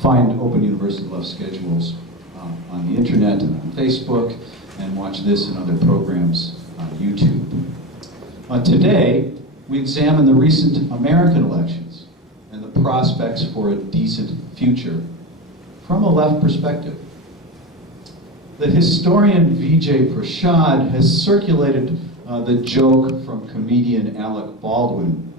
find Open University Left schedules on the internet and on Facebook, and watch this and other programs on YouTube. Today, we examine the recent American elections and the prospects for a decent future from a left perspective. The historian Vijay Prashad has circulated the joke from comedian Alec Baldwin,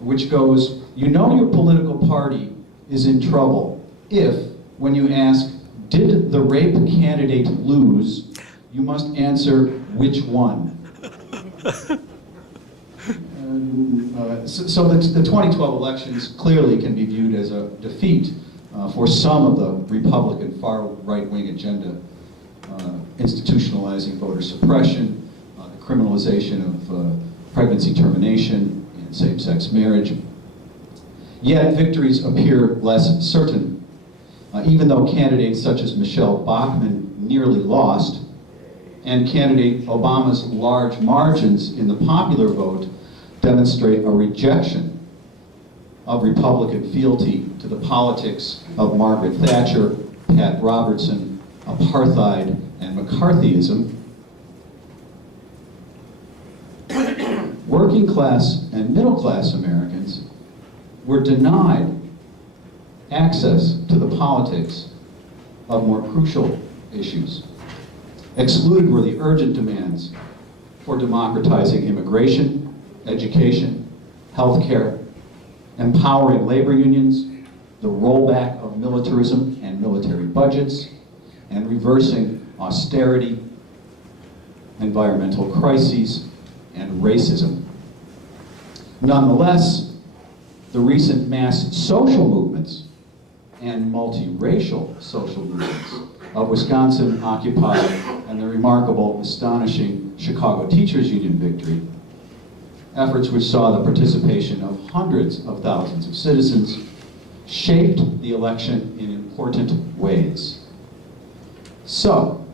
which goes, you know your political party is in trouble if, when you ask, did the rape candidate lose, you must answer, which one? So the 2012 elections clearly can be viewed as a defeat for some of the Republican far right-wing agenda, institutionalizing voter suppression, the criminalization of pregnancy termination and same-sex marriage. Yet victories appear less certain, even though candidates such as Michelle Bachmann nearly lost, and candidate Obama's large margins in the popular vote demonstrate a rejection of Republican fealty to the politics of Margaret Thatcher, Pat Robertson, apartheid, and McCarthyism. Working class and middle class Americans were denied access to the politics of more crucial issues. Excluded were the urgent demands for democratizing immigration, education, healthcare, empowering labor unions, the rollback of militarism and military budgets, and reversing austerity, environmental crises, and racism. Nonetheless, the recent mass social movements and multiracial social movements of Wisconsin Occupy and the remarkable, astonishing Chicago Teachers Union victory, efforts which saw the participation of hundreds of thousands of citizens, shaped the election in important ways. So,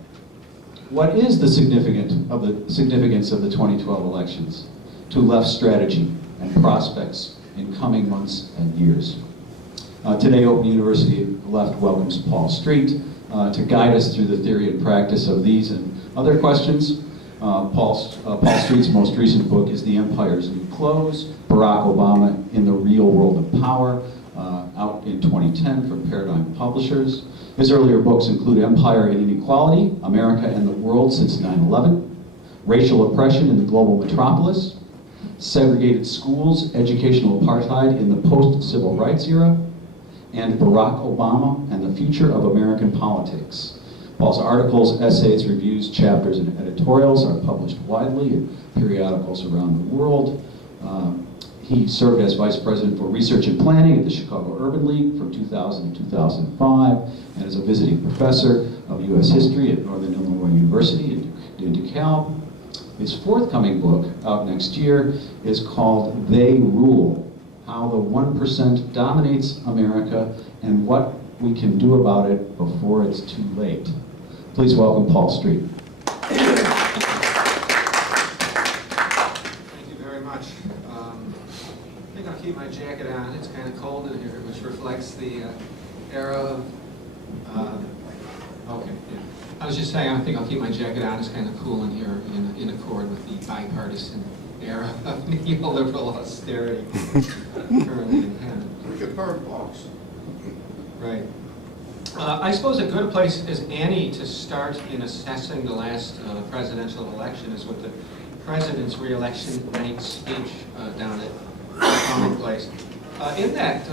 what is the significance of the 2012 elections to left strategy and prospects in coming months and years? Today, Open University Left welcomes Paul Street to guide us through the theory and practice of these and other questions. Paul Street's most recent book is The Empire's New Clothes, Barack Obama in the Real World of Power, out in 2010 from Paradigm Publishers. His earlier books include Empire and Inequality, America and the World Since 9/11, Racial Oppression in the Global Metropolis, Segregated Schools, Educational Apartheid in the Post-Civil Rights Era, and Barack Obama and the Future of American Politics. Paul's articles, essays, reviews, chapters, and editorials are published widely in periodicals around the world. He served as Vice President for Research and Planning at the Chicago Urban League from 2000 to 2005, and is a visiting professor of U.S. History at Northern Illinois University in DeKalb. His forthcoming book, out next year, is called They Rule: How the 1% Dominates America and What We Can Do About It Before It's Too Late. Please welcome Paul Street. Thank you very much. I think I'll keep my jacket on. It's kind of cold in here, which reflects the era of... okay, yeah. I was just saying, I think I'll keep my jacket on. It's kind of cool in here, in accord with the bipartisan era of neoliberal austerity currently in hand. We could burn books. Right. I suppose a good place as any to start in assessing the last presidential election is with the president's re-election night speech down at Common Place. In that,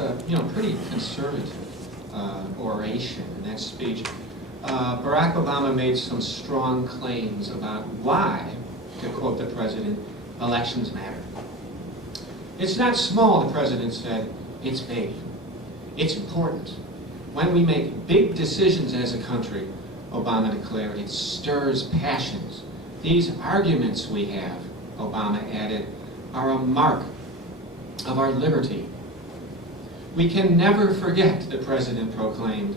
pretty conservative oration in that speech, Barack Obama made some strong claims about why, to quote the president, elections matter. It's not small, the president said, it's big. It's important. When we make big decisions as a country, Obama declared, it stirs passions. These arguments we have, Obama added, are a mark of our liberty. We can never forget, the president proclaimed,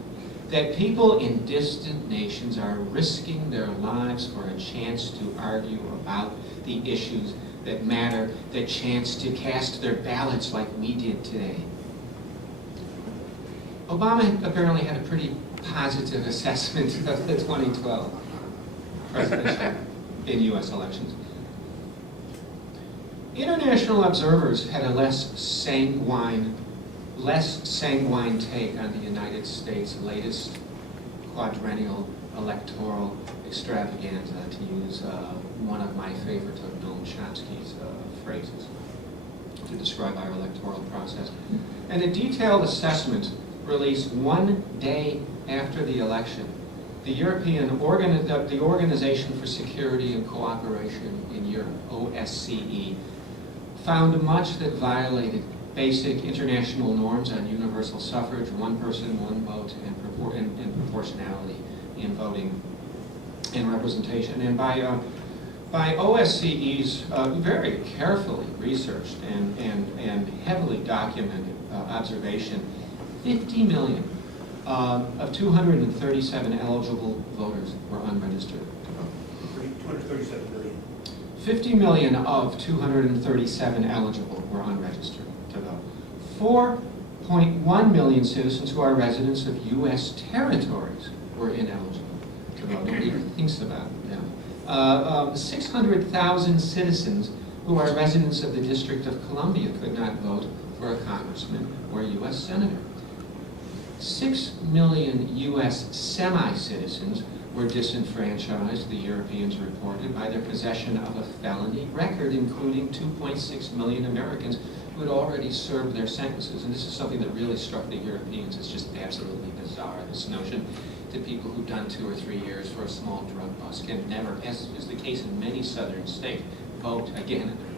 that people in distant nations are risking their lives for a chance to argue about the issues that matter, the chance to cast their ballots like we did today. Obama apparently had a pretty positive assessment of the 2012 presidential in U.S. elections. International observers had a less sanguine take on the United States' latest quadrennial electoral extravaganza, to use one of my favorite of Noam Chomsky's phrases to describe our electoral process. And a detailed assessment released one day after the election, the Organization for Security and Cooperation in Europe, OSCE, found much that violated basic international norms on universal suffrage, one person, one vote, and proportionality in voting and representation. And by OSCE's very carefully researched and heavily documented observation, 50 million of 237 eligible voters were unregistered to vote. 237 million. 50 million of 237 eligible were unregistered to vote. 4.1 million citizens who are residents of U.S. territories were ineligible to vote. Nobody even thinks about them. 600,000 citizens who are residents of the District of Columbia could not vote for a congressman or a U.S. senator. 6 million U.S. semi-citizens were disenfranchised, the Europeans reported, by their possession of a felony record, including 2.6 million Americans who had already served their sentences. And this is something that really struck the Europeans. It's just absolutely bizarre, this notion that people who've done 2 or 3 years for a small drug bust can never, as is the case in many southern states, vote again in their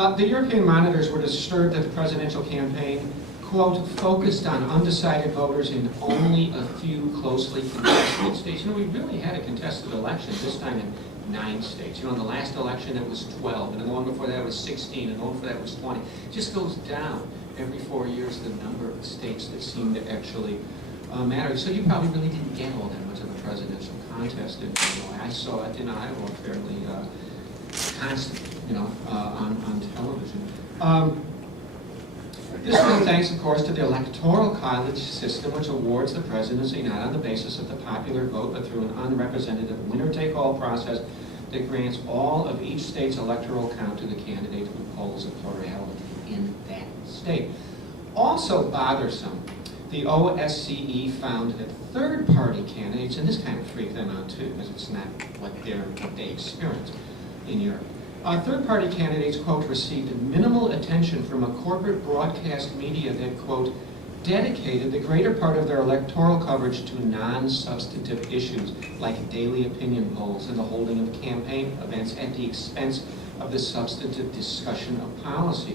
life. The European monitors were disturbed that the presidential campaign, quote, focused on undecided voters in only a few closely contested states. You know, we really had a contested election, this time in 9 states. You know, in the last election it was 12, and the one before that was 16, and the one before that was 20. It just goes down every 4 years, the number of states that seem to actually matter. So you probably really didn't get all that much of a presidential contest in Illinois. I saw it in Iowa fairly constantly, you know, on television. This was thanks, of course, to the electoral college system, which awards the presidency not on the basis of the popular vote, but through an unrepresentative winner-take-all process that grants all of each state's electoral count to the candidate who polls a plurality in that state. Also bothersome, the OSCE found that third-party candidates, and this kind of freaked them out too, because it's not what they experienced in Europe. Third-party candidates, quote, received minimal attention from a corporate broadcast media that, quote, dedicated the greater part of their electoral coverage to non-substantive issues like daily opinion polls and the holding of campaign events at the expense of the substantive discussion of policy.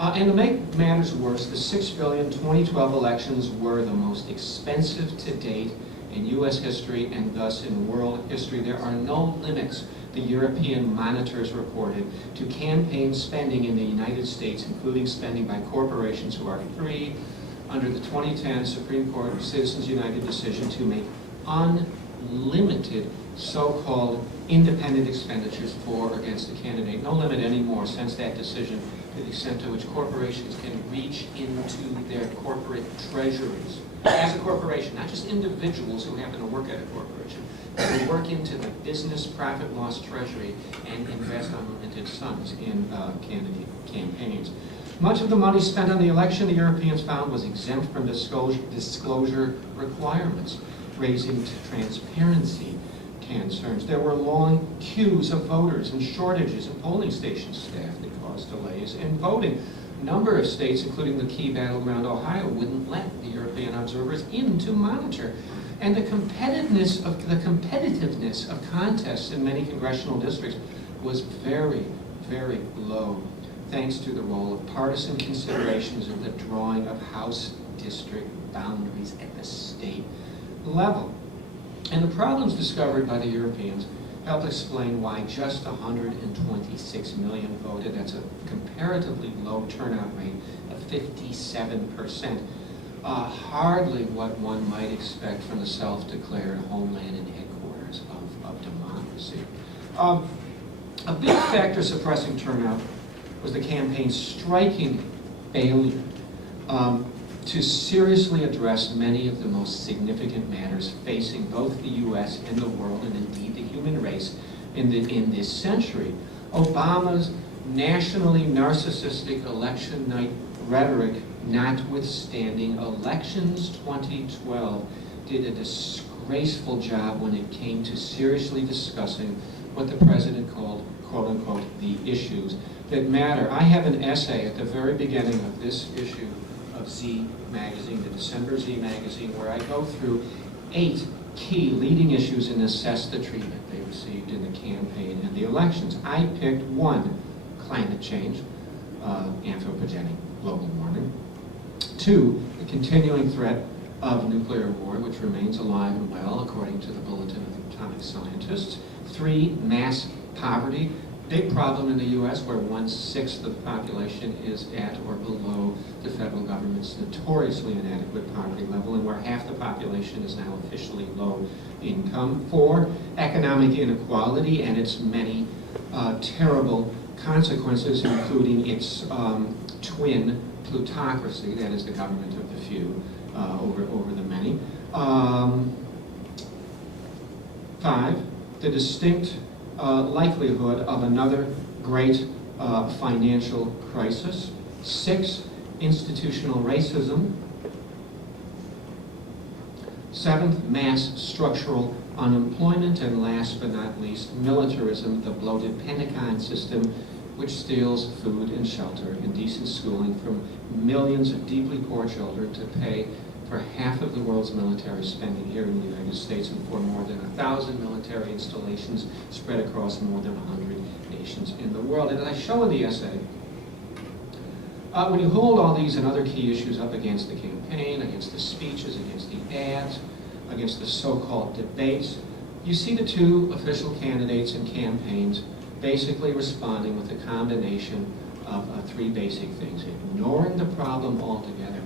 And to make matters worse, the $6 billion 2012 elections were the most expensive to date in U.S. history and thus in world history. There are no limits, the European monitors reported, to campaign spending in the United States, including spending by corporations who are free under the 2010 Supreme Court Citizens United decision to make unlimited so-called independent expenditures for or against a candidate. No limit anymore since that decision, to the extent to which corporations can reach into their corporate treasuries as a corporation, not just individuals who happen to work at a corporation, but who work into the business profit loss treasury and invest unlimited sums in candidate campaigns. Much of the money spent on the election, the Europeans found, was exempt from disclosure requirements, raising transparency concerns. There were long queues of voters and shortages in polling station staff that caused delays in voting. A number of states, including the key battleground Ohio, wouldn't let the European observers in to monitor. And the competitiveness of contests in many congressional districts was very, very low, thanks to the role of partisan considerations in the drawing of House district boundaries at the state level. And the problems discovered by the Europeans helped explain why just 126 million voted. That's a comparatively low turnout rate of 57%. Hardly what one might expect from the self-declared homeland and headquarters of democracy. A big factor suppressing turnout was the campaign's striking failure to seriously address many of the most significant matters facing both the U.S. and the world, and indeed the human race in this century. Obama's nationally narcissistic election night rhetoric notwithstanding, Elections 2012 did a disgraceful job when it came to seriously discussing what the president called, quote unquote, the issues that matter. I have an essay at the very beginning of this issue of Z Magazine, the December Z Magazine, where I go through 8 key leading issues and assess the treatment they received in the campaign and the elections. I picked 1, climate change, anthropogenic global warming. 2, the continuing threat of nuclear war, which remains alive and well, according to the Bulletin of Atomic Scientists. 3, mass poverty, big problem in the U.S. where 1/6 of the population is at or below the federal government's notoriously inadequate poverty level, and where half the population is now officially low income. 4, economic inequality and its many terrible consequences, including its twin plutocracy, that is the government of the few over the many. 5, the distinct likelihood of another great financial crisis. 6, institutional racism. 7th, mass structural unemployment. And last but not least, militarism, the bloated Pentagon system, which steals food and shelter and decent schooling from millions of deeply poor children to pay for half of the world's military spending here in the United States, and for more than 1,000 military installations spread across more than 100 nations in the world. And as I show in the essay, when you hold all these and other key issues up against the campaign, against the speeches, against the ads, against the so-called debates, you see the 2 official candidates and campaigns basically responding with a combination of 3 basic things: ignoring the problem altogether.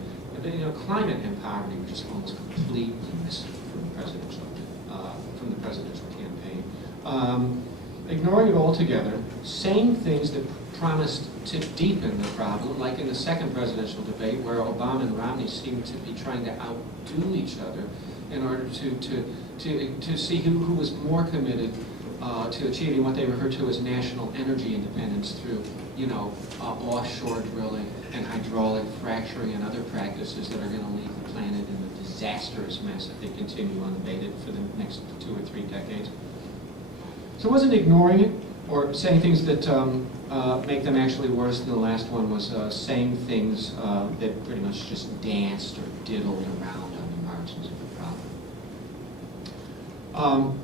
Climate and poverty were just almost completely missing from the presidential campaign. Ignoring it altogether, saying things that promised to deepen the problem, like in the second presidential debate, where Obama and Romney seemed to be trying to outdo each other in order to see who was more committed to achieving what they refer to as national energy independence through, offshore drilling and hydraulic fracturing and other practices that are going to leave the planet in a disastrous mess if they continue unabated for the next 2 or 3 decades. So it wasn't ignoring it or saying things that make them actually worse than the last one, was saying things that pretty much just danced or diddled around on the margins of the problem.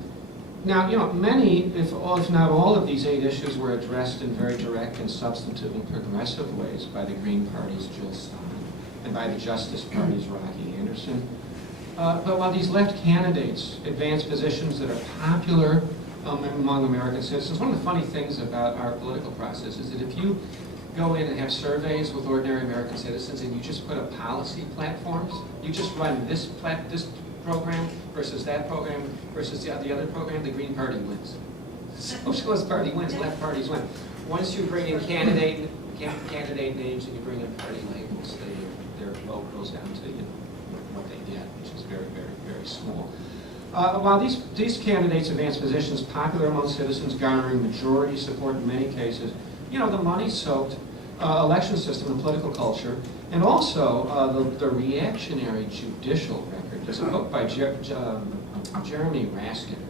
Now, many, if not all of these 8 issues were addressed in very direct and substantive and progressive ways by the Green Party's Jill Stein and by the Justice Party's Rocky Anderson. But while these left candidates advance positions that are popular among American citizens, one of the funny things about our political process is that if you go in and have surveys with ordinary American citizens and you just put up policy platforms, you just run this program versus that program versus the other program, the Green Party wins. Socialist Party wins, left parties win. Once you bring in candidate names and you bring in party labels, their vote goes down to what they get, which is very, very, very small. While these candidates advance positions popular among citizens, garnering majority support in many cases, the money-soaked election system and political culture, and also the reactionary judicial record. There's a book by Jeremy Raskin.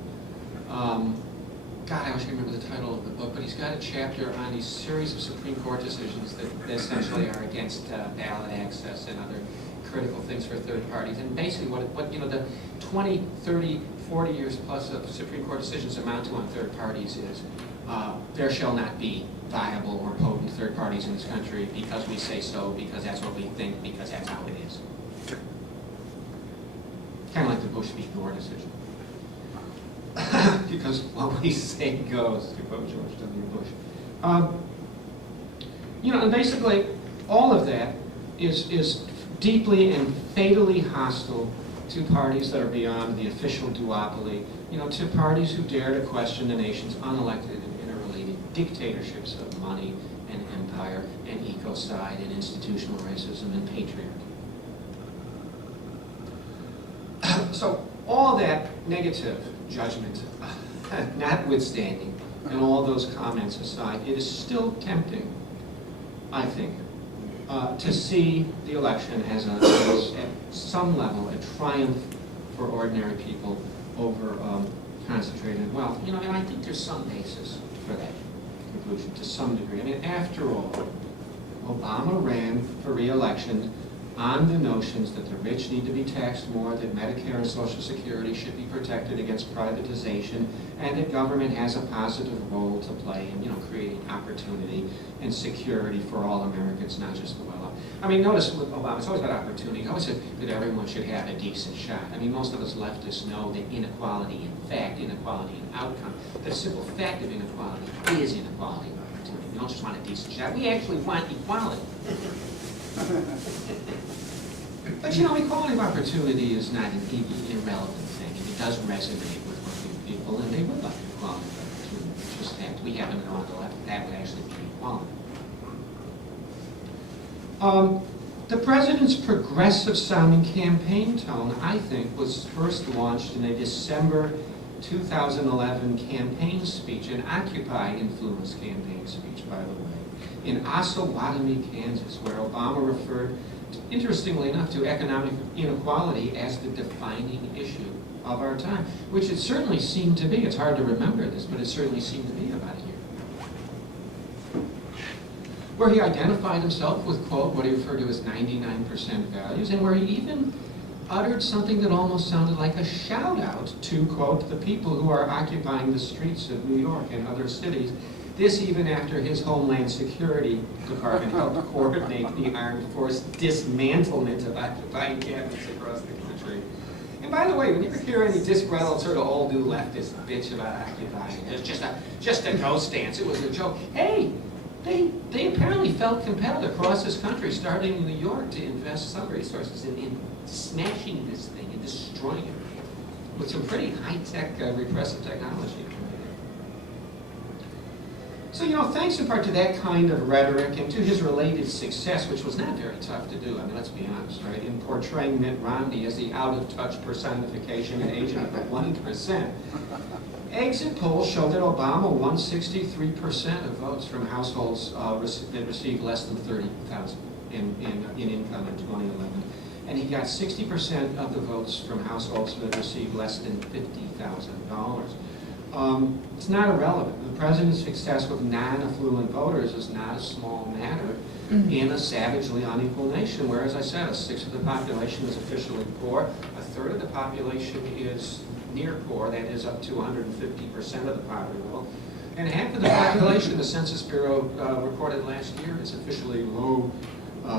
God, I wish I remember the title of the book, but he's got a chapter on these series of Supreme Court decisions that essentially are against ballot access and other critical things for third parties. And basically what the 20, 30, 40 years plus of Supreme Court decisions amount to on third parties is there shall not be viable or potent third parties in this country because we say so, because that's what we think, because that's how it is. Kind of like the Bush v. Gore decision. Because what we say goes, to quote George W. Bush. And basically, all of that is deeply and fatally hostile to parties that are beyond the official duopoly, to parties who dare to question the nation's unelected and interrelated dictatorships of money and empire and ecocide and institutional racism and patriarchy. So all that negative judgment notwithstanding, and all those comments aside, it is still tempting, I think, to see the election as at some level a triumph for ordinary people over concentrated wealth. You know, and I think there's some basis for that conclusion to some degree. I mean, after all, Obama ran for re-election on the notions that the rich need to be taxed more, that Medicare and Social Security should be protected against privatization, and that government has a positive role to play in, you know, creating opportunity and security for all Americans, not just the well-off. I mean, notice with Obama, it's always about opportunity. He always said that everyone should have a decent shot. I mean, most of us leftists know that inequality in fact, inequality in outcome, the simple fact of inequality is inequality of opportunity. We don't just want a decent shot. We actually want equality. But you know, equality of opportunity is not an irrelevant thing. It does resonate with working people, and they would like equality of opportunity. It's just that we happen to know on the left that would actually be equality. The president's progressive-sounding campaign tone, I think, was first launched in a December 2011 campaign speech, an Occupy-influenced campaign speech, by the way, in Osawatomie, Kansas, where Obama referred, interestingly enough, to economic inequality as the defining issue of our time, which it certainly seemed to be. It's hard to remember this, but it certainly seemed to be about a year. Where he identified himself with, quote, what he referred to as 99% values, and where he even uttered something that almost sounded like a shout-out to, quote, the people who are occupying the streets of New York and other cities. This even after his Homeland Security Department helped coordinate the armed force dismantlement of occupying cabinets across the country. And by the way, when you ever hear any disgruntled sort of old new leftist bitch about occupying, it's just a ghost dance, it was a joke. Hey, they apparently felt compelled across this country, starting in New York, to invest some resources in smashing this thing and destroying it with some pretty high-tech repressive technology. So, you know, thanks in part to that kind of rhetoric and to his related success, which was not very tough to do, I mean, let's be honest, right, in portraying Mitt Romney as the out-of-touch personification and agent of the 1%, exit polls show that Obama won 63% of votes from households that received less than $30,000 in income in 2011. And he got 60% of the votes from households that received less than $50,000. It's not irrelevant. The president's success with non-affluent voters is not a small matter in a savagely unequal nation, where, as I said, a sixth of the population is officially poor, a third of the population is near poor, that is up to 150% of the poverty level, and half of the population, the Census Bureau reported last year, is officially low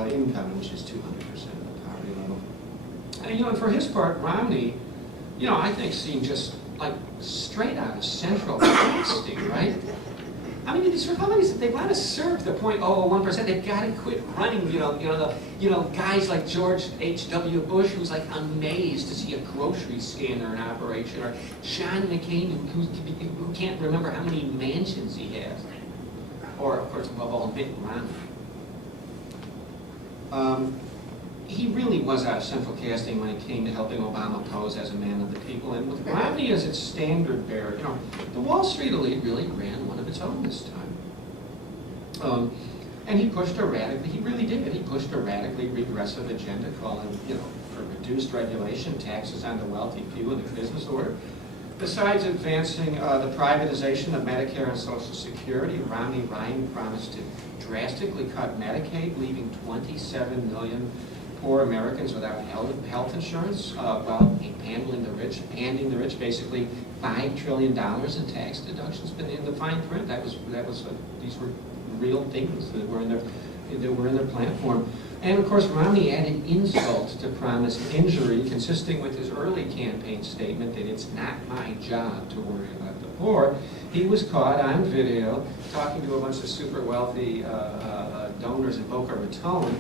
income, which is 200% of the poverty level. And, you know, and for his part, Romney, you know, I think seemed just like straight out of central casting, right? I mean, these Republicans, if they want to serve the 0.001%, they've got to quit running. You know, guys like George H.W. Bush, who's like amazed to see a grocery scanner in operation, or John McCain, who can't remember how many mansions he has, or of course, above all, Mitt Romney. He really was out of central casting when it came to helping Obama pose as a man of the people. And with Romney as its standard bearer, you know, the Wall Street elite really ran one of its own this time. And he pushed a radically, he really did, he pushed a radically regressive agenda calling, you know, for reduced regulation, taxes on the wealthy few in the business order. Besides advancing the privatization of Medicare and Social Security, Romney Ryan promised to drastically cut Medicaid, leaving 27 million poor Americans without health insurance, while handing the rich basically $5 trillion in tax deductions. But in the fine print, these were real things that were in their platform. And of course, Romney added insult to promised injury, consisting with his early campaign statement that it's not my job to worry about the poor. He was caught on video talking to a bunch of super wealthy donors in Boca Raton,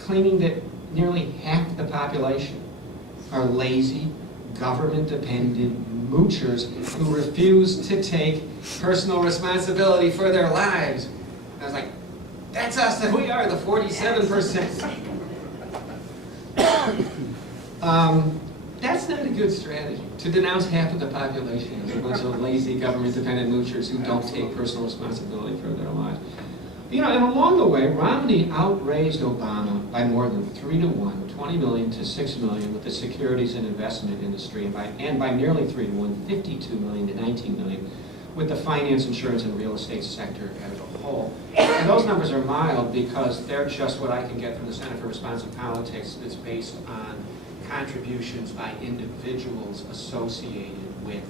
claiming that nearly half the population are lazy, government-dependent moochers who refuse to take personal responsibility for their lives. I was like, that That's us, and we are the 47%. That's not a good strategy, to denounce half of the population as a bunch of lazy government-dependent moochers who don't take personal responsibility for their lives. You know, and along the way, Romney outraised Obama by more than 3 to 1, 20 million to 6 million with the securities and investment industry, and by nearly 3 to 1, 52 million to 19 million with the finance, insurance, and real estate sector as a whole. And those numbers are mild because they're just what I can get from the Center for Responsive Politics that's based on contributions by individuals associated with,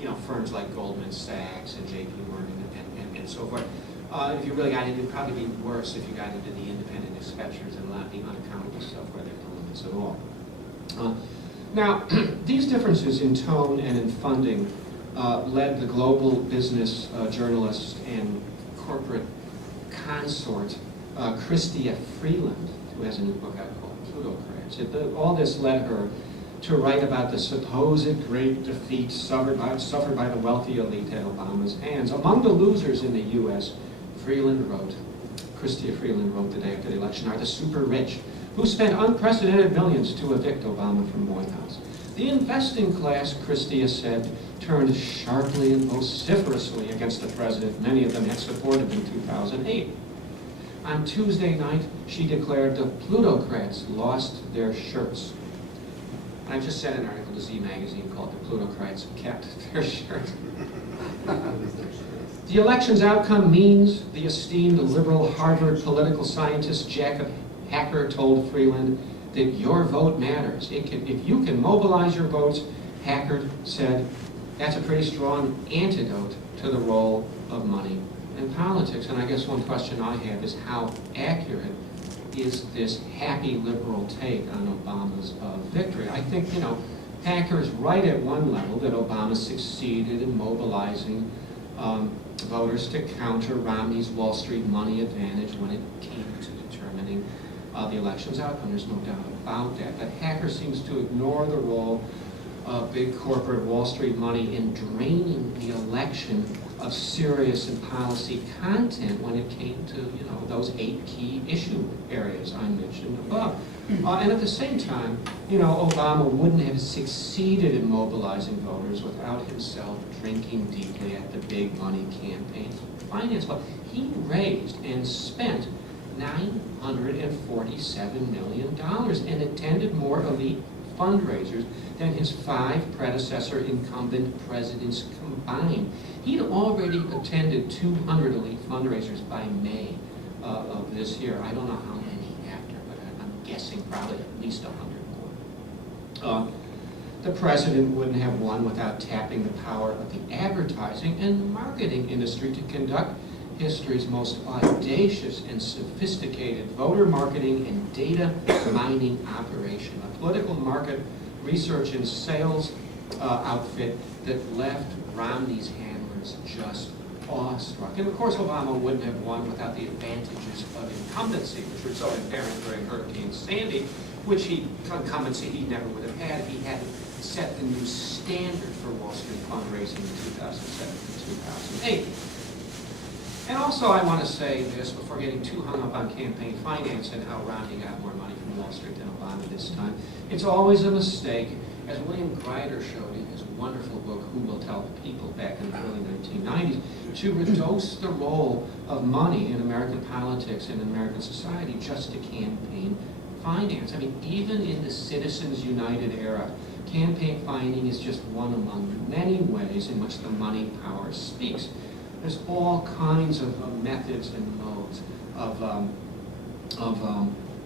you know, firms like Goldman Sachs and J.P. Morgan and so forth. If you really got into it, it'd probably be worse if you got into the independent inspectors and a lot of the unaccountable stuff where there are limits at all. Now, these differences in tone and in funding led the global business journalist and corporate consort, Chrystia Freeland, who has a new book out called Plutocrats. All this led her to write about the supposed great defeat suffered by the wealthy elite at Obama's hands. Among the losers in the U.S., Chrystia Freeland wrote the day after the election, are the super rich, who spent unprecedented millions to evict Obama from the White House. The investing class, Chrystia said, turned sharply and vociferously against the president many of them had supported in 2008. On Tuesday night, she declared the plutocrats lost their shirts. I just sent an article to Z Magazine called The Plutocrats Kept Their Shirts. The election's outcome means, the esteemed liberal Harvard political scientist Jacob Hacker told Freeland, that your vote matters. If you can mobilize your votes, Hacker said, that's a pretty strong antidote to the role of money in politics. And I guess one question I have is how accurate is this happy liberal take on Obama's victory? I think, you know, Hacker's right at one level that Obama succeeded in mobilizing voters to counter Romney's Wall Street money advantage when it came to determining the election's outcome. There's no doubt about that. But Hacker seems to ignore the role of big corporate Wall Street money in draining the election of serious and policy content when it came to, you know, those 8 key issue areas I mentioned above. And at the same time, you know, Obama wouldn't have succeeded in mobilizing voters without himself drinking deeply at the big money campaign finance club. He raised and spent $947 million and attended more elite fundraisers than his 5 predecessor incumbent presidents combined. He'd already attended 200 elite fundraisers by May of this year. I don't know how many after, but I'm guessing probably at least 100 more. The president wouldn't have won without tapping the power of the advertising and marketing industry to conduct history's most audacious and sophisticated voter marketing and data mining operation, a political market research and sales outfit that left Romney's handlers just awestruck. And of course, Obama wouldn't have won without the advantages of incumbency, which were so apparent during Hurricane Sandy, which incumbency he never would have had if he hadn't set the new standard for Wall Street fundraising in 2007 and 2008. And also, I want to say this before getting too hung up on campaign finance and how Romney got more money from Wall Street than Obama this time. It's always a mistake, as William Greider showed in his wonderful book, Who Will Tell the People, back in the early 1990s, to reduce the role of money in American politics and in American society just to campaign finance. I mean, even in the Citizens United era, campaign financing is just one among many ways in which the money power speaks. There's all kinds of methods and modes of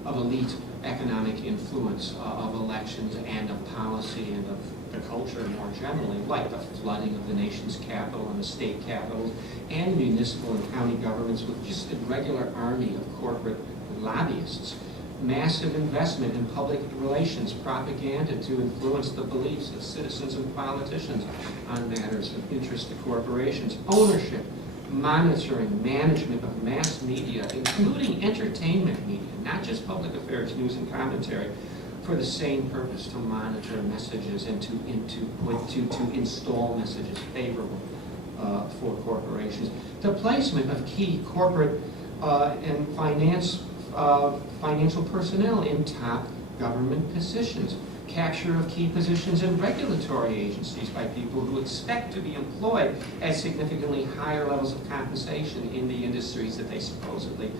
elite economic influence of elections and of policy and of the culture more generally, like the flooding of the nation's capital and the state capitals and municipal and county governments with just a regular army of corporate lobbyists. Massive investment in public relations propaganda to influence the beliefs of citizens and politicians on matters of interest to corporations. Ownership, monitoring, management of mass media, including entertainment media, not just public affairs, news and commentary, for the same purpose, to monitor messages and to install messages favorable for corporations. The placement of key corporate and financial personnel in top government positions, capture of key positions in regulatory agencies by people who expect to be employed at significantly higher levels of compensation in the industries that they supposedly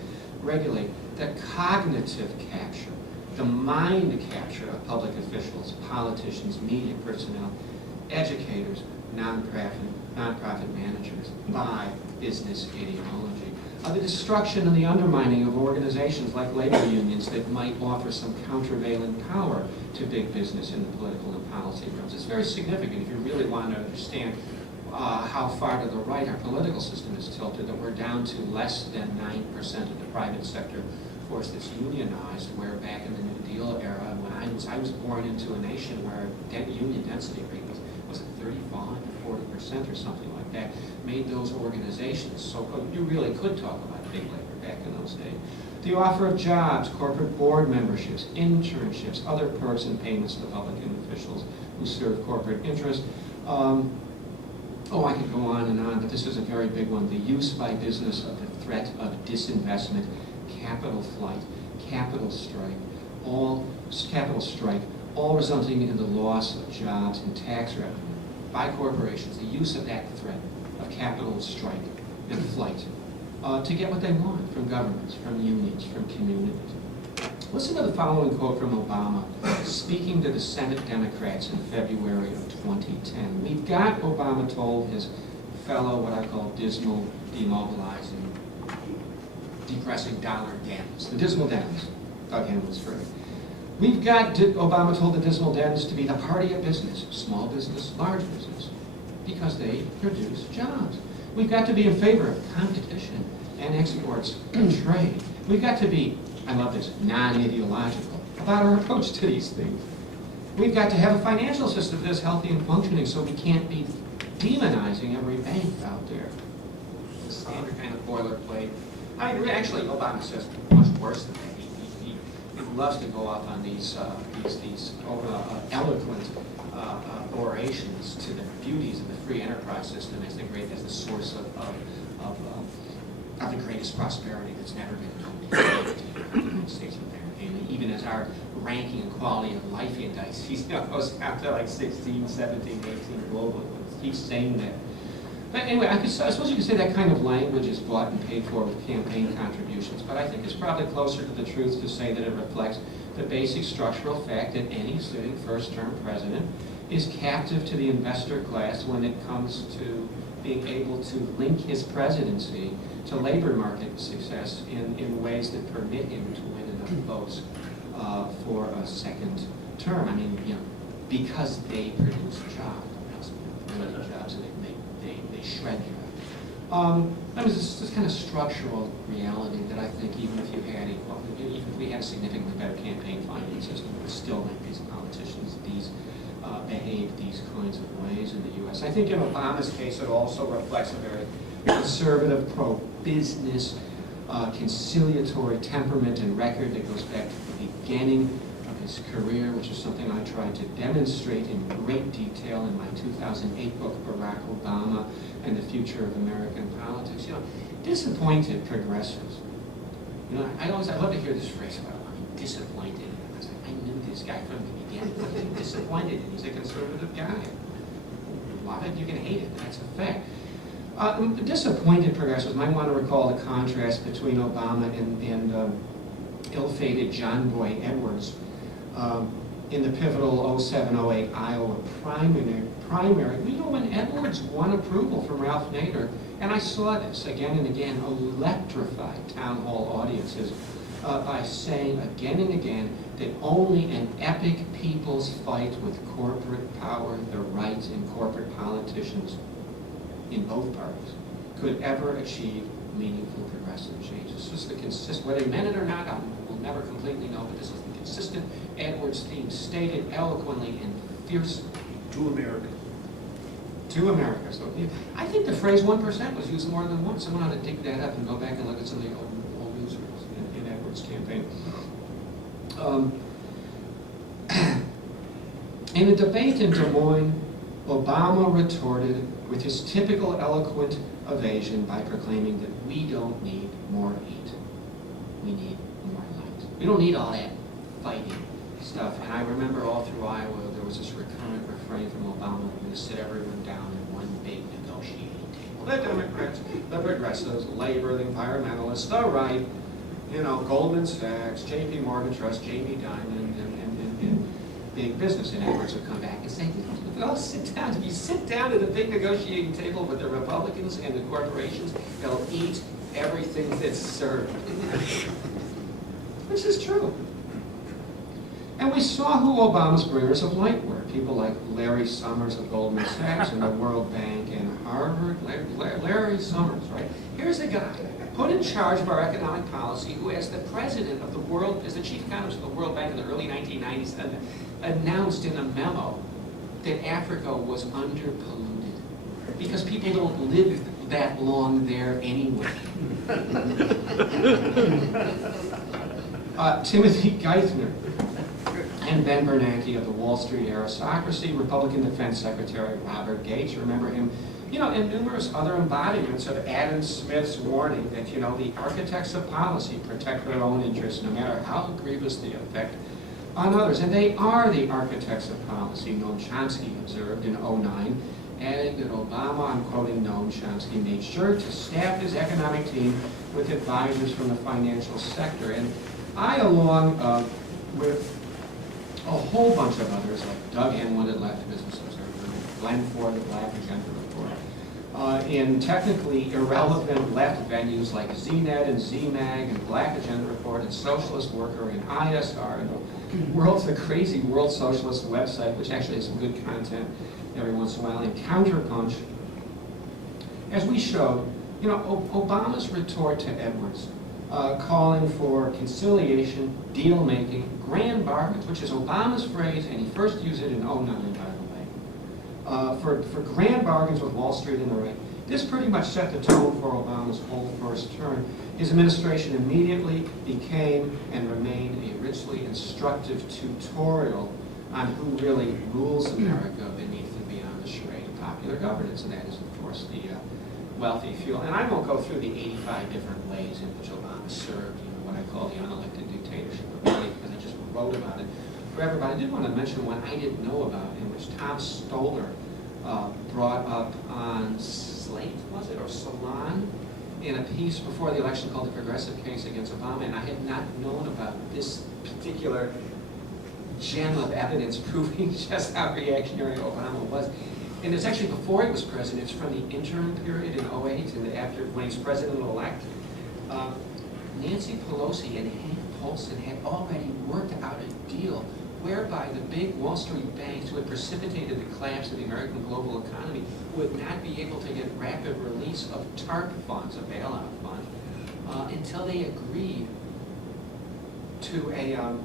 regulate, the cognitive capture, the mind capture of public officials, politicians, media personnel, educators, nonprofit managers by business ideology. The destruction and the undermining of organizations like labor unions that might offer some countervailing power to big business in the political and policy realms. It's very significant if you really want to understand how far to the right our political system is tilted, that we're down to less than 9% of the private sector force that's unionized, where back in the New Deal era, when I was born into a nation where union density rate was it 35 to 40% or something like that, made those organizations so you really could talk about big labor back in those days. The offer of jobs, corporate board memberships, internships, other perks and payments to public officials who serve corporate interests. I could go on, but this is a very big one. The use by business of the threat of disinvestment, capital flight, capital strike, all resulting in the loss of jobs and tax revenue by corporations, the use of that threat of capital strike and flight to get what they want from governments, from unions, from communities. Listen to the following quote from Obama, speaking to the Senate Democrats in February of 2010. We've got, Obama told his fellow, what I call dismal, demobilizing, depressing dollar Dems, the dismal Dems, Doug Hamlin's phrase. We've got, Obama told the dismal Dems, to be the party of business, small business, large business, because they produce jobs. We've got to be in favor of competition and exports and trade. We've got to be, I love this, non-ideological about our approach to these things. We've got to have a financial system that is healthy and functioning, so we can't be demonizing every bank out there. Standard kind of boilerplate. I mean, actually, Obama says much worse than that. He loves to go off on these eloquent orations to the beauties of the free enterprise system as the source of the greatest prosperity that's never been known in the United States of America. And even as our ranking and quality of life index, he goes out to like 16, 17, 18 globally. He keeps saying that. But anyway, I suppose you could say that kind of language is bought and paid for with campaign contributions, but I think it's probably closer to the truth to say that it reflects the basic structural fact that any sitting first-term president is captive to the investor class when it comes to being able to link his presidency to labor market success in ways that permit him to win enough votes for a second term. I mean, because they produce jobs, jobs, and they shred jobs. I mean, this kind of structural reality that I think even if we had a significantly better campaign finance system, it would still make these politicians behave these kinds of ways in the U.S. I think in Obama's case, it also reflects a very conservative, pro-business, conciliatory temperament and record that goes back to the beginning of his career, which is something I tried to demonstrate in great detail in my 2008 book, Barack Obama and the Future of American Politics. Disappointed progressives. I love to hear this phrase about disappointed. I knew this guy from the beginning. I'm disappointed, and he's a conservative guy. A lot of you can hate it, that's a fact. Disappointed progressives might want to recall the contrast between Obama and ill-fated John Boy Edwards in the pivotal 07-08 Iowa primary. When Edwards won approval from Ralph Nader, and I saw this again and again, electrified town hall audiences by saying again and again that only an epic people's fight with corporate power, the right, and corporate politicians in both parties could ever achieve meaningful progressive change. This is the consistent, whether he meant it or not, we'll never completely know, but this is the consistent Edwards theme, stated eloquently and fiercely. To America. To America. So I think the phrase 1% was used more than once. Someone ought to dig that up and go back and look at some of the old newsreels in Edwards' campaign. In a debate in Des Moines, Obama retorted with his typical eloquent evasion by proclaiming that we don't need more heat. We don't need all that fighting stuff. And I remember all through Iowa, there was this recurrent refrain from Obama, we're going to sit everyone down in one big negotiating table. The Democrats, the progressives, labor, the environmentalists, the right, Goldman Sachs, J.P. Morgan Trust, Jamie Dimon, and big business and experts would come back and say, "Well, sit down. If you sit down at a big negotiating table with the Republicans and the corporations, they'll eat everything that's served." Which is true. And we saw who Obama's bringers of light were. People like Larry Summers of Goldman Sachs and the World Bank and Harvard. Larry Summers, right? Here's a guy put in charge of our economic policy who, as the president of the world, as the chief economist of the World Bank in the early 1990s, announced in a memo that Africa was underpolluted because people don't live that long there anyway. Timothy Geithner and Ben Bernanke of the Wall Street aristocracy, Republican Defense Secretary Robert Gates, remember him, and numerous other embodiments of Adam Smith's warning that, the architects of policy protect their own interests no matter how grievous the effect on others. And they are the architects of policy, Noam Chomsky observed in 2009, adding that Obama, I'm quoting Noam Chomsky, made sure to staff his economic team with advisors from the financial sector. And I, along with a whole bunch of others, like Doug Henwood at Left Business Observer, Glenn Ford at Black Agenda Report, in technically irrelevant left venues like ZNet and ZMag and Black Agenda Report and Socialist Worker and ISR and the crazy World Socialist website, which actually has some good content every once in a while, and Counterpunch. As we showed, Obama's retort to Edwards, calling for conciliation, deal-making, grand bargains, which is Obama's phrase, and he first used it in 2009, by the way, for grand bargains with Wall Street and the right. This pretty much set the tone for Obama's whole first term. His administration immediately became and remained a richly instructive tutorial on who really rules America beneath and beyond the charade of popular governance, and that is, of course, the wealthy few. And I won't go through the 85 different ways in which Obama served, what I call the unelected dictatorship of money, because I just wrote about it forever. But I did want to mention one I didn't know about, in which Tom Stoller brought up on Slate, was it, or Salon, in a piece before the election called The Progressive Case Against Obama, and I had not known about this particular gem of evidence proving just how reactionary Obama was. And it's actually before he was president. It's from the interim period in 2008 and after, when he was president-elect. Nancy Pelosi and Hank Paulson had already worked out a deal whereby the big Wall Street banks who had precipitated the collapse of the American global economy would not be able to get rapid release of TARP funds, a bailout fund, until they agreed to a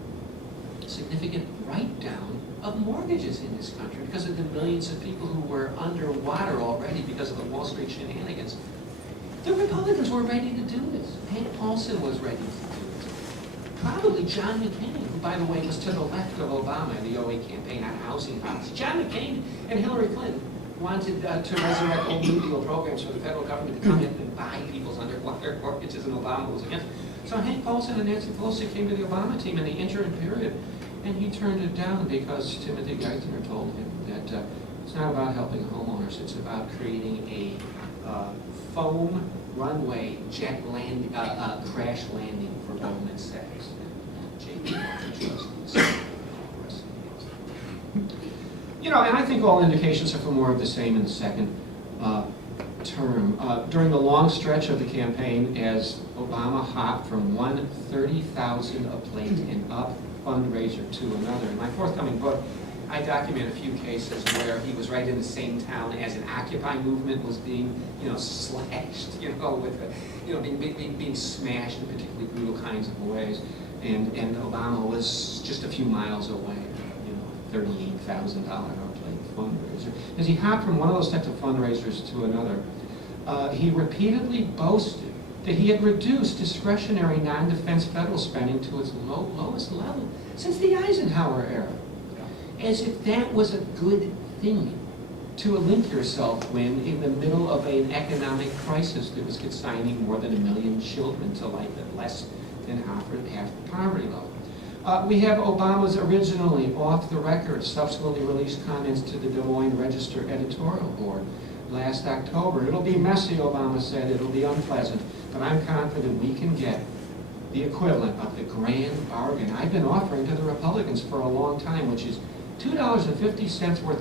significant write-down of mortgages in this country because of the millions of people who were underwater already because of the Wall Street shenanigans. The Republicans were ready to do this. Hank Paulson was ready to do this. Probably John McCain, who, by the way, was to the left of Obama in the 2008 campaign on housing policy. John McCain and Hillary Clinton wanted to resurrect old New Deal programs for the federal government to come in and buy people's underwater mortgages, and Obama was against. So Hank Paulson and Nancy Pelosi came to the Obama team in the interim period, and he turned it down because Timothy Geithner told him that it's not about helping homeowners, it's about creating a foam runway jet land, crash landing for Goldman Sachs and J.P. Morgan Trust. And I think all indications are for more of the same in the second term. During the long stretch of the campaign, as Obama hopped from one 30,000 a plate and up fundraiser to another. In my forthcoming book, I document a few cases where he was right in the same town as an Occupy movement was being, slashed, with, being smashed in particularly brutal kinds of ways, and Obama was just a few miles away, $38,000 a plate fundraiser. As he hopped from one of those types of fundraisers to another, he repeatedly boasted that he had reduced discretionary non-defense federal spending to its lowest level since the Eisenhower era. As if that was a good thing to link yourself when in the middle of an economic crisis that was consigning more than 1 million children to life at less and offered half the poverty level. We have Obama's originally off-the-record, subsequently released comments to the Des Moines Register editorial board last October. It'll be messy, Obama said, it'll be unpleasant, but I'm confident we can get the equivalent of the grand bargain I've been offering to the Republicans for a long time, which is $2.50 worth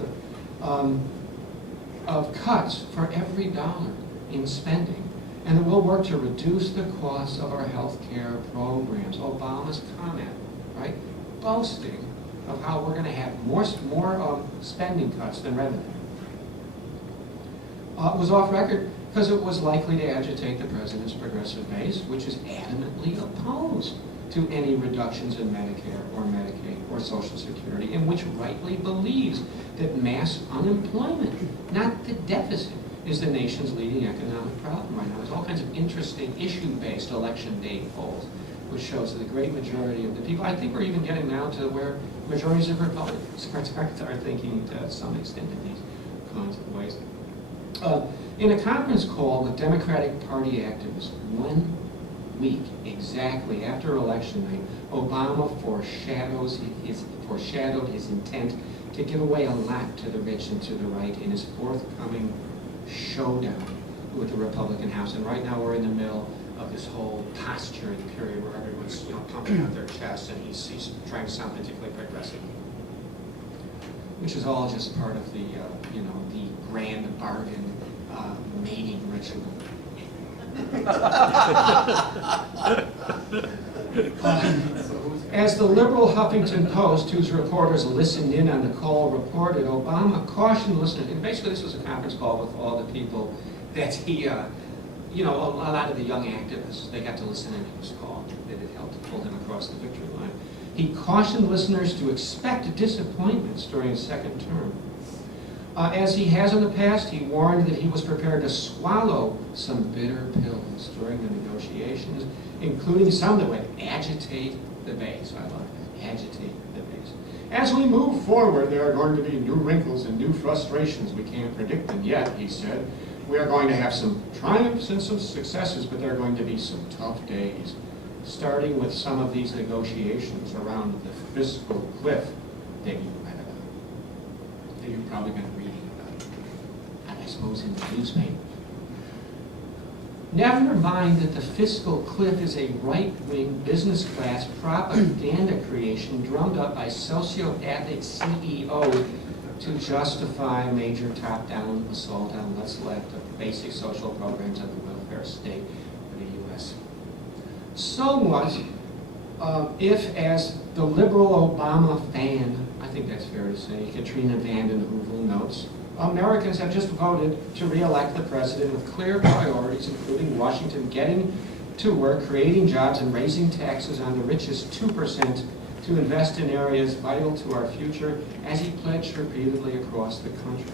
of cuts for every dollar in spending. And that we'll work to reduce the costs of our health care programs. Obama's comment, right? Boasting of how we're going to have more spending cuts than revenue. It was off record because it was likely to agitate the president's progressive base, which is adamantly opposed to any reductions in Medicare or Medicaid or Social Security, and which rightly believes that mass unemployment, not the deficit, is the nation's leading economic problem right now. There's all kinds of interesting issue-based election day polls, which shows that the great majority of the people, I think we're even getting now to where majorities of Republicans are thinking to some extent in these kinds of ways. In a conference call with Democratic Party activists 1 week exactly after election night, Obama foreshadowed his intent to give away a lot to the rich and to the right in his forthcoming showdown with the Republican House. And right now we're in the middle of this whole posturing period where everyone's pumping out their chests, and he's trying to sound particularly progressive, which is all just part of the the grand bargain mating ritual. As the liberal Huffington Post, whose reporters listened in on the call, reported, Obama cautioned listeners, and basically this was a conference call with all the people that he, a lot of the young activists, they got to listen in to his call. That it helped pull him across the victory line. He cautioned listeners to expect disappointments during his second term. As he has in the past, he warned that he was prepared to swallow some bitter pills during the negotiations, including some that would agitate the base. I love that, agitate the base. As we move forward, there are going to be new wrinkles and new frustrations. We can't predict them yet, he said. We are going to have some triumphs and some successes, but there are going to be some tough days, starting with some of these negotiations around the fiscal cliff that you read about, that you've probably been reading about, and I suppose in the newspaper. Never mind that the fiscal cliff is a right-wing business class propaganda creation drummed up by sociopathic CEOs to justify major top-down assault on what's left of basic social programs of the welfare state of the U.S. So what if, as the liberal Obama fan, I think that's fair to say, Katrina Vanden Heuvel notes, Americans have just voted to re-elect the president with clear priorities, including Washington getting to work, creating jobs, and raising taxes on the richest 2% to invest in areas vital to our future, as he pledged repeatedly across the country.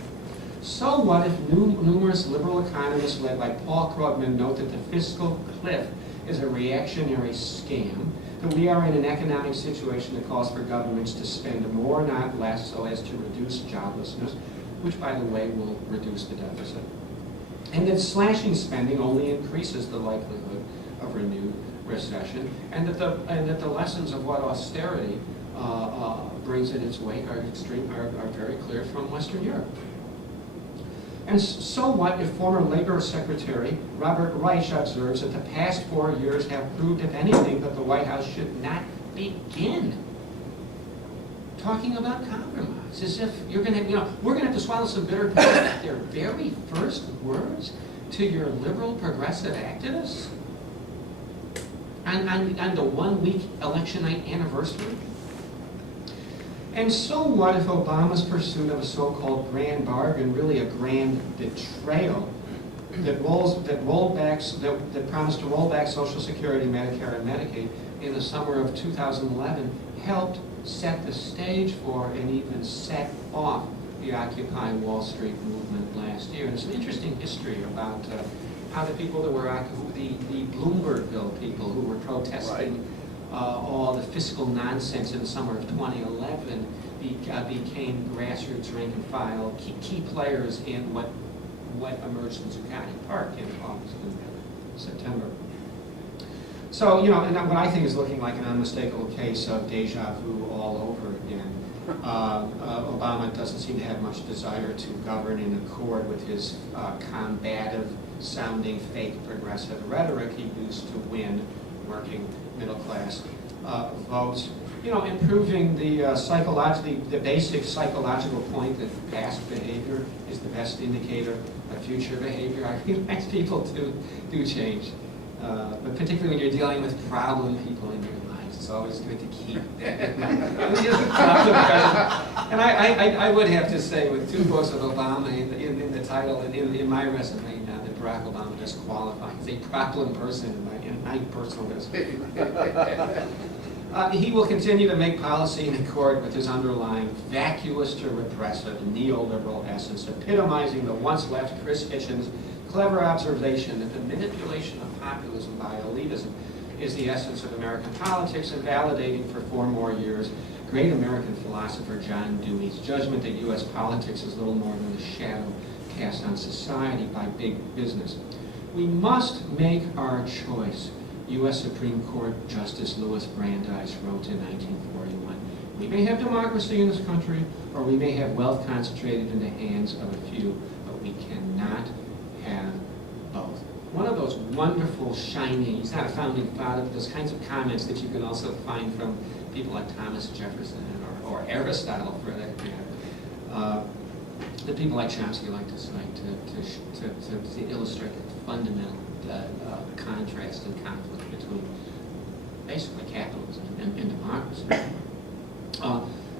So what if numerous liberal economists led by Paul Krugman note that the fiscal cliff is a reactionary scam, that we are in an economic situation that calls for governments to spend more, not less, so as to reduce joblessness, which, by the way, will reduce the deficit, and that slashing spending only increases the likelihood of renewed recession, and that the lessons of what austerity brings in its wake are very clear from Western Europe. And so what if former Labor Secretary Robert Reich observes that the past 4 years have proved, if anything, that the White House should not begin talking about compromise, as if you're going to, we're going to have to swallow some bitter pills at their very first words to your liberal progressive activists on the 1 week election night anniversary? And so what if Obama's pursuit of a so-called grand bargain, really a grand betrayal, that promised to roll back Social Security, Medicare, and Medicaid in the summer of 2011, helped set the stage for and even set off the Occupy Wall Street movement last year? And there's an interesting history about how the people that were, the Bloombergville people who were protesting all the fiscal nonsense in the summer of 2011 became grassroots rank and file, key players in what emerged in Zuccotti Park in August and September. So, you know, and what I think is looking like an unmistakable case of deja vu all over again. Obama doesn't seem to have much desire to govern in accord with his combative-sounding, fake progressive rhetoric he used to win working middle-class votes. You know, improving the basic psychological point that past behavior is the best indicator of future behavior. I realize people do change. But particularly when you're dealing with problem people in your lives, it's always good to keep that in mind. And I would have to say, with 2 books of Obama in the title and in my resume now, that Barack Obama does qualify as a problem person in my personal resume. He will continue to make policy in accord with his underlying vacuous to repressive neoliberal essence, epitomizing the once left Chris Hitchens' clever observation that the manipulation of populism by elitism is the essence of American politics, and validating for 4 more years great American philosopher John Dewey's judgment that U.S. politics is little more than a shadow cast on society by big business. We must make our choice, U.S. Supreme Court Justice Louis Brandeis wrote in 1941. We may have democracy in this country, or we may have wealth concentrated in the hands of a few, but we cannot have both. One of those wonderful, shining, he's not a founding father, but those kinds of comments that you can also find from people like Thomas Jefferson or Aristotle, for that matter, that people like Chomsky like to cite to illustrate the fundamental contrast and conflict between basically capitalism and democracy.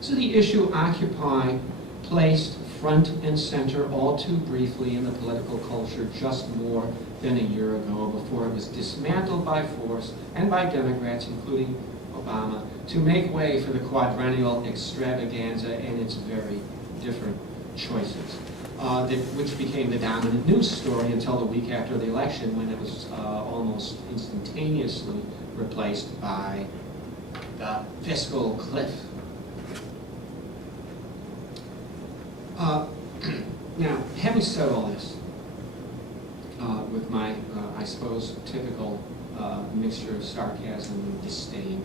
So the issue Occupy placed front and center all too briefly in the political culture just more than a year ago, before it was dismantled by force and by Democrats, including Obama, to make way for the quadrennial extravaganza and its very different choices, which became the dominant news story until the week after the election, when it was almost instantaneously replaced by the fiscal cliff. Now, having said all this, with my, I suppose, typical mixture of sarcasm and disdain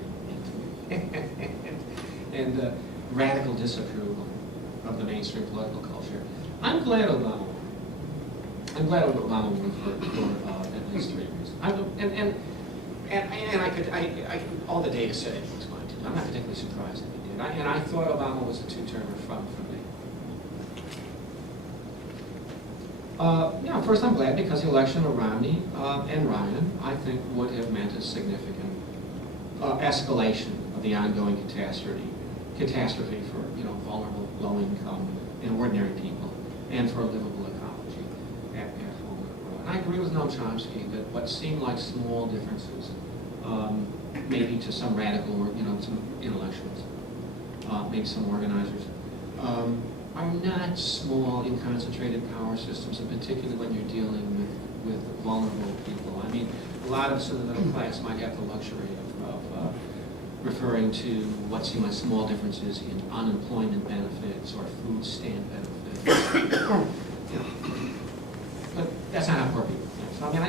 and radical disapproval of the mainstream political culture, I'm glad Obama won. I'm glad Obama won for at least 3 reasons. And I could all the data said he was going to. I'm not particularly surprised that he did. And I thought Obama was a 2-termer for me. You know, first I'm glad because the election of Romney and Ryan, I think, would have meant a significant escalation of the ongoing catastrophe for, you know, vulnerable, low-income, and ordinary people, and for a livable ecology at home and abroad. And I agree with Noam Chomsky that what seemed like small differences, maybe to some radical, or you know, some intellectuals, maybe some organizers, are not small in concentrated power systems, and particularly when you're dealing with vulnerable people. I mean, a lot of us in the middle class might have the luxury of referring to what seem like small differences in unemployment benefits or food stamp benefits. But that's not how poor people think. So I mean,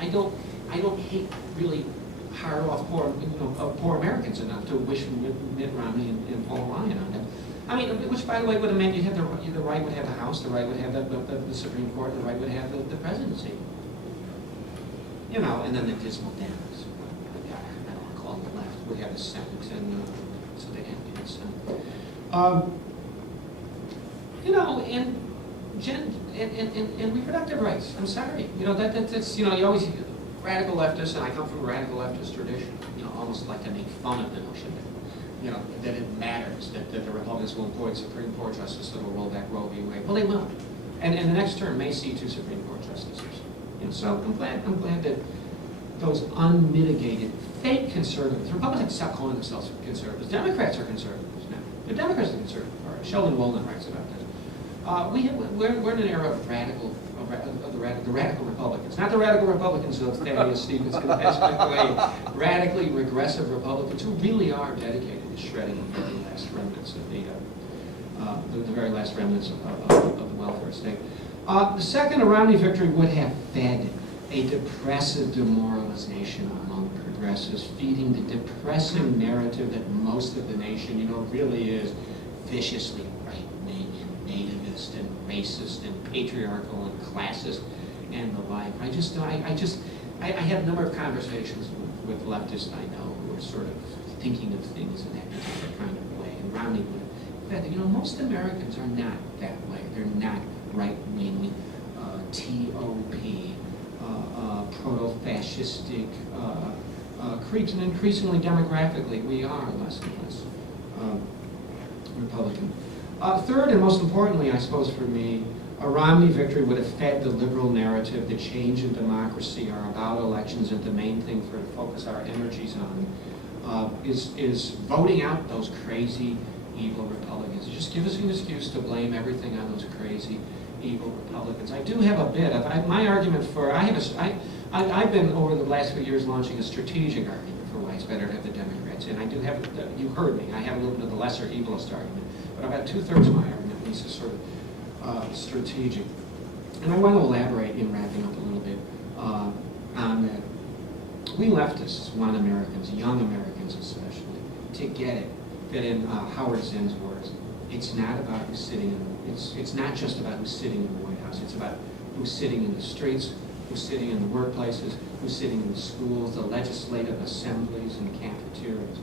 I don't hate really hard off poor Americans enough to wish Mitt Romney and Paul Ryan on them. I mean, which, by the way, would have meant the right would have the House, the right would have the Supreme Court, the right would have the presidency. You know, and then the dismal Dems, I don't want to call them the left, would have the Senate, and so they can't be the Senate. You know, and reproductive rights. I'm sorry, you know that's you know, you always radical leftists, and I come from a radical leftist tradition. You know, almost like to make fun of the notion that, you know, that it matters that the Republicans will appoint Supreme Court justice that will roll back Roe v. Wade. Well, they will, and the next term may see 2 Supreme Court justices. You know, so I'm glad that those unmitigated fake conservatives, Republicans stop calling themselves conservatives. Democrats are conservatives now. The Democrats are conservative. Sheldon Wolin writes about this. We're in an era of the radical Republicans, not the radical Republicans of Thaddeus Stevens' compassionate way, radically regressive Republicans who really are dedicated to shredding the very last remnants of the very last remnants of the welfare state. The second, a Romney victory would have fed a depressive demoralization among progressives, feeding the depressing narrative that most of the nation, really is viciously right-wing and nativist and racist and patriarchal and classist and the like. I had a number of conversations with leftists I know who are sort of thinking of things in that particular kind of way. And Romney would have said that, most Americans are not that way. They're not right-wing, TOP, proto-fascistic creeps, and increasingly demographically, we are less and less Republican. Third, and most importantly, I suppose for me, a Romney victory would have fed the liberal narrative that change and democracy are about elections, and the main thing to focus our energies on is voting out those crazy, evil Republicans. Just give us an excuse to blame everything on those crazy, evil Republicans. I do have a bit of, my argument for, I've been over the last few years launching a strategic argument for why it's better to have the Democrats in. I do have, you heard me, I have a little bit of the lesser evilist argument, but about 2/3 of my argument at least is sort of strategic. And I want to elaborate in wrapping up a little bit on that. We leftists want Americans, young Americans especially, to get it that in Howard Zinn's words, it's not about who's sitting in, it's not just about who's sitting in the White House, it's about who's sitting in the streets, who's sitting in the workplaces, who's sitting in the schools, the legislative assemblies and cafeterias.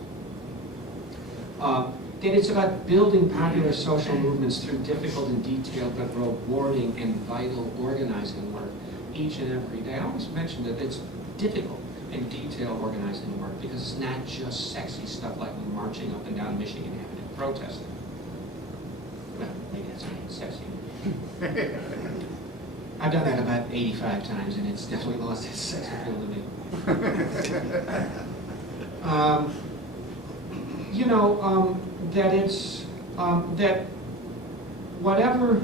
That it's about building popular social movements through difficult and detailed but rewarding and vital organizing work each and every day. I always mention that it's difficult and detailed organizing work because it's not just sexy stuff like marching up and down Michigan Avenue protesting. Well, maybe that's not sexy. I've done that about 85 times and it's definitely lost its sex appeal to me. That it's, that whatever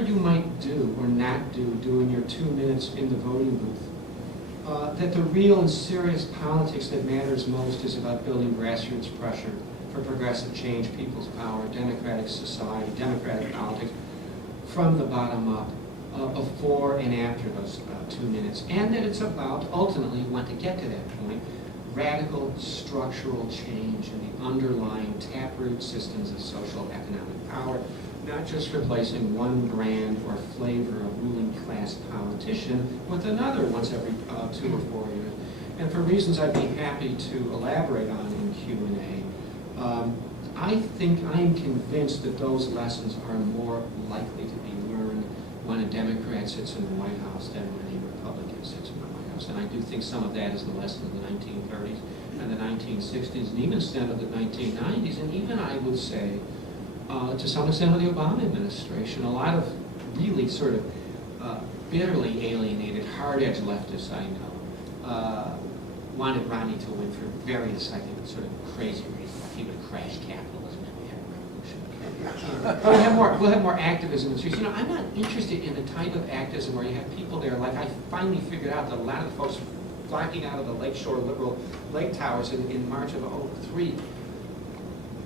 you might do or not do during your 2 minutes in the voting booth, that the real and serious politics that matters most is about building grassroots pressure for progressive change, people's power, democratic society, democratic politics, from the bottom up, before and after those 2 minutes. And that it's about, ultimately, you want to get to that point, radical structural change in the underlying taproot systems of social economic power, not just replacing one brand or flavor of ruling class politician with another once every 2 or 4 years. And for reasons I'd be happy to elaborate on in Q&A, I think I am convinced that those lessons are more likely to be learned when a Democrat sits in the White House than when a Republican sits in the White House. And I do think some of that is the lesson of the 1930s and the 1960s, and even extent of the 1990s, and even, I would say, to some extent of the Obama administration. A lot of really sort of bitterly alienated, hard-edged leftists I know wanted Romney to win for various, I think, sort of crazy reasons. He would crash capitalism and we have a revolution. But we'll have more activism in the streets. I'm not interested in the type of activism where you have people there, like I finally figured out that a lot of the folks flocking out of the Lakeshore Liberal Lake Towers in March of '03,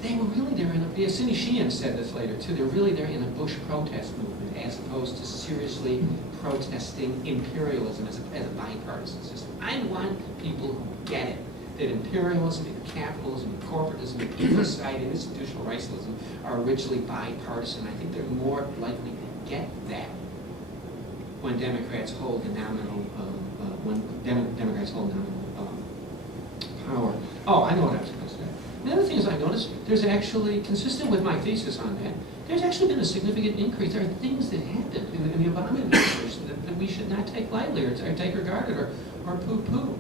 they were really there Cindy Sheehan said this later too, they're really there in a Bush protest movement as opposed to seriously protesting imperialism as a bipartisan system. I want people who get it, that imperialism and capitalism and corporatism and society and institutional racialism are richly bipartisan. I think they're more likely to get that when Democrats hold the nominal, Democrats hold nominal power. Oh, I know what I was going to say. The other thing is I noticed there's actually, consistent with my thesis on that, there's actually been a significant increase. There are things that happened in the Obama administration that we should not take lightly or take regarded or poo-poo.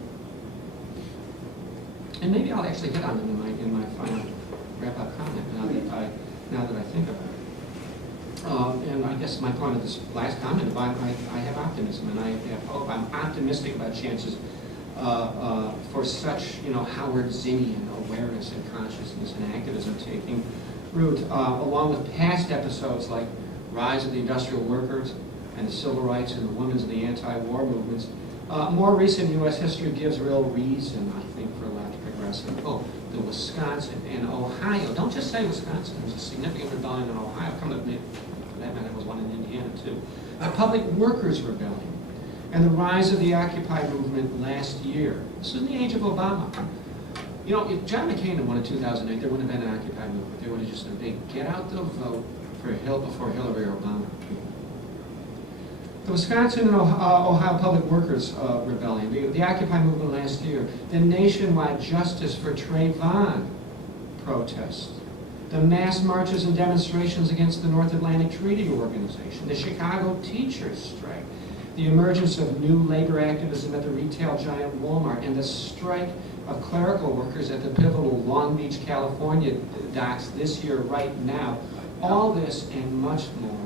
And maybe I'll actually hit on them in my final wrap-up comment now that I think about it. And I guess my point of this last comment, I have optimism and I have hope. I'm optimistic about chances for such, Howard Zinnian awareness and consciousness and activism taking root, along with past episodes like rise of the industrial workers and the civil rights and the women's and the anti-war movements. More recent U.S. history gives real reason, I think, for left progressive. Oh, the Wisconsin and Ohio. Don't just say Wisconsin. There's a significant rebellion in Ohio. Come to admit, for that matter, there was one in Indiana too. the Public Workers Rebellion, and the rise of the Occupy movement last year. This was in the age of Obama. You know, if John McCain had won in 2008, there wouldn't have been an Occupy movement. There would have just been a big get out the vote for before Hillary or Obama. The Wisconsin and Ohio Public Workers Rebellion, the Occupy movement last year, the nationwide Justice for Trayvon protest, the mass marches and demonstrations against the North Atlantic Treaty Organization, the Chicago teachers strike, the emergence of new labor activism at the retail giant Walmart, and the strike of clerical workers at the pivotal Long Beach, California docks this year right now. All this and much more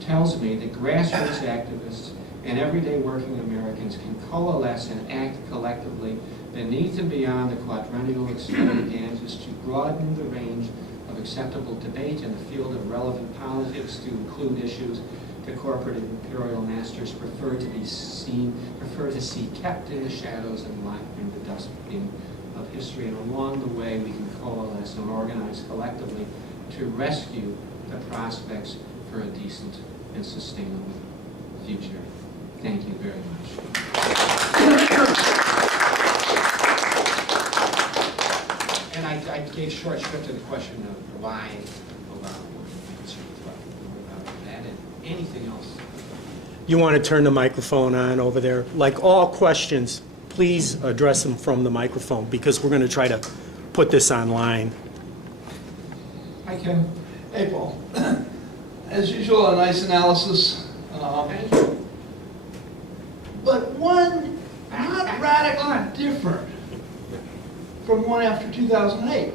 tells me that grassroots activists and everyday working Americans can coalesce and act collectively beneath and beyond the quadrennial extravaganzas to broaden the range of acceptable debate in the field of relevant politics to include issues the corporate imperial masters prefer to see kept in the shadows and locked in the dustbin of history. And along the way, we can coalesce and organize collectively to rescue the prospects for a decent and sustainable future. Thank you very much. And I gave short shrift to the question of why Obama about that and anything else. You want to turn the microphone on over there. Like all questions, please address them from the microphone because we're going to try to put this online. Hi, Kim. Hey, Paul. As usual, a nice analysis. Thank you. But one not radically different from one after 2008.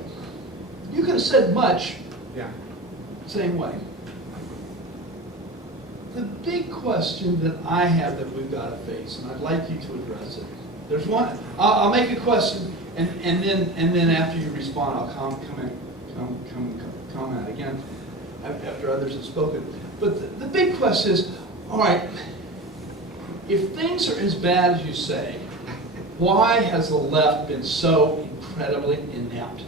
You could have said much Yeah. same way. The big question that I have that we've got to face, and I'd like you to address it. There's one. I'll make a question, and then after you respond, I'll comment again after others have spoken. But the big question is, all right, if things are as bad as you say, why has the left been so incredibly inept?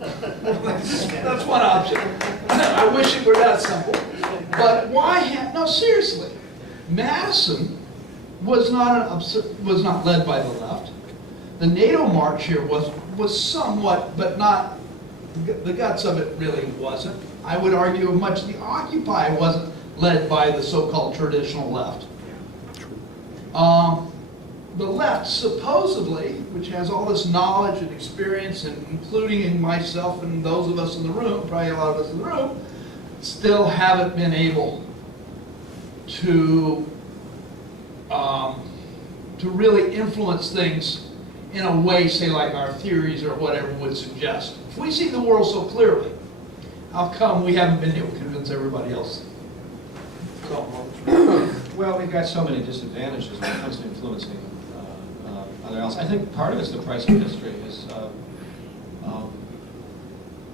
That's one option. I wish it were that simple. But why no, seriously. Madison was not led by the left. The NATO march here was somewhat, but not, the guts of it really wasn't. I would argue much of the Occupy wasn't led by the so-called traditional left. The left, supposedly, which has all this knowledge and experience, and including in myself and those of us in the room, probably a lot of us in the room, still haven't been able to really influence things in a way, say, like our theories or whatever would suggest. If we see the world so clearly, how come we haven't been able to convince everybody else? Well, we've got so many disadvantages when it comes to influencing other else. I think part of it's the price of history is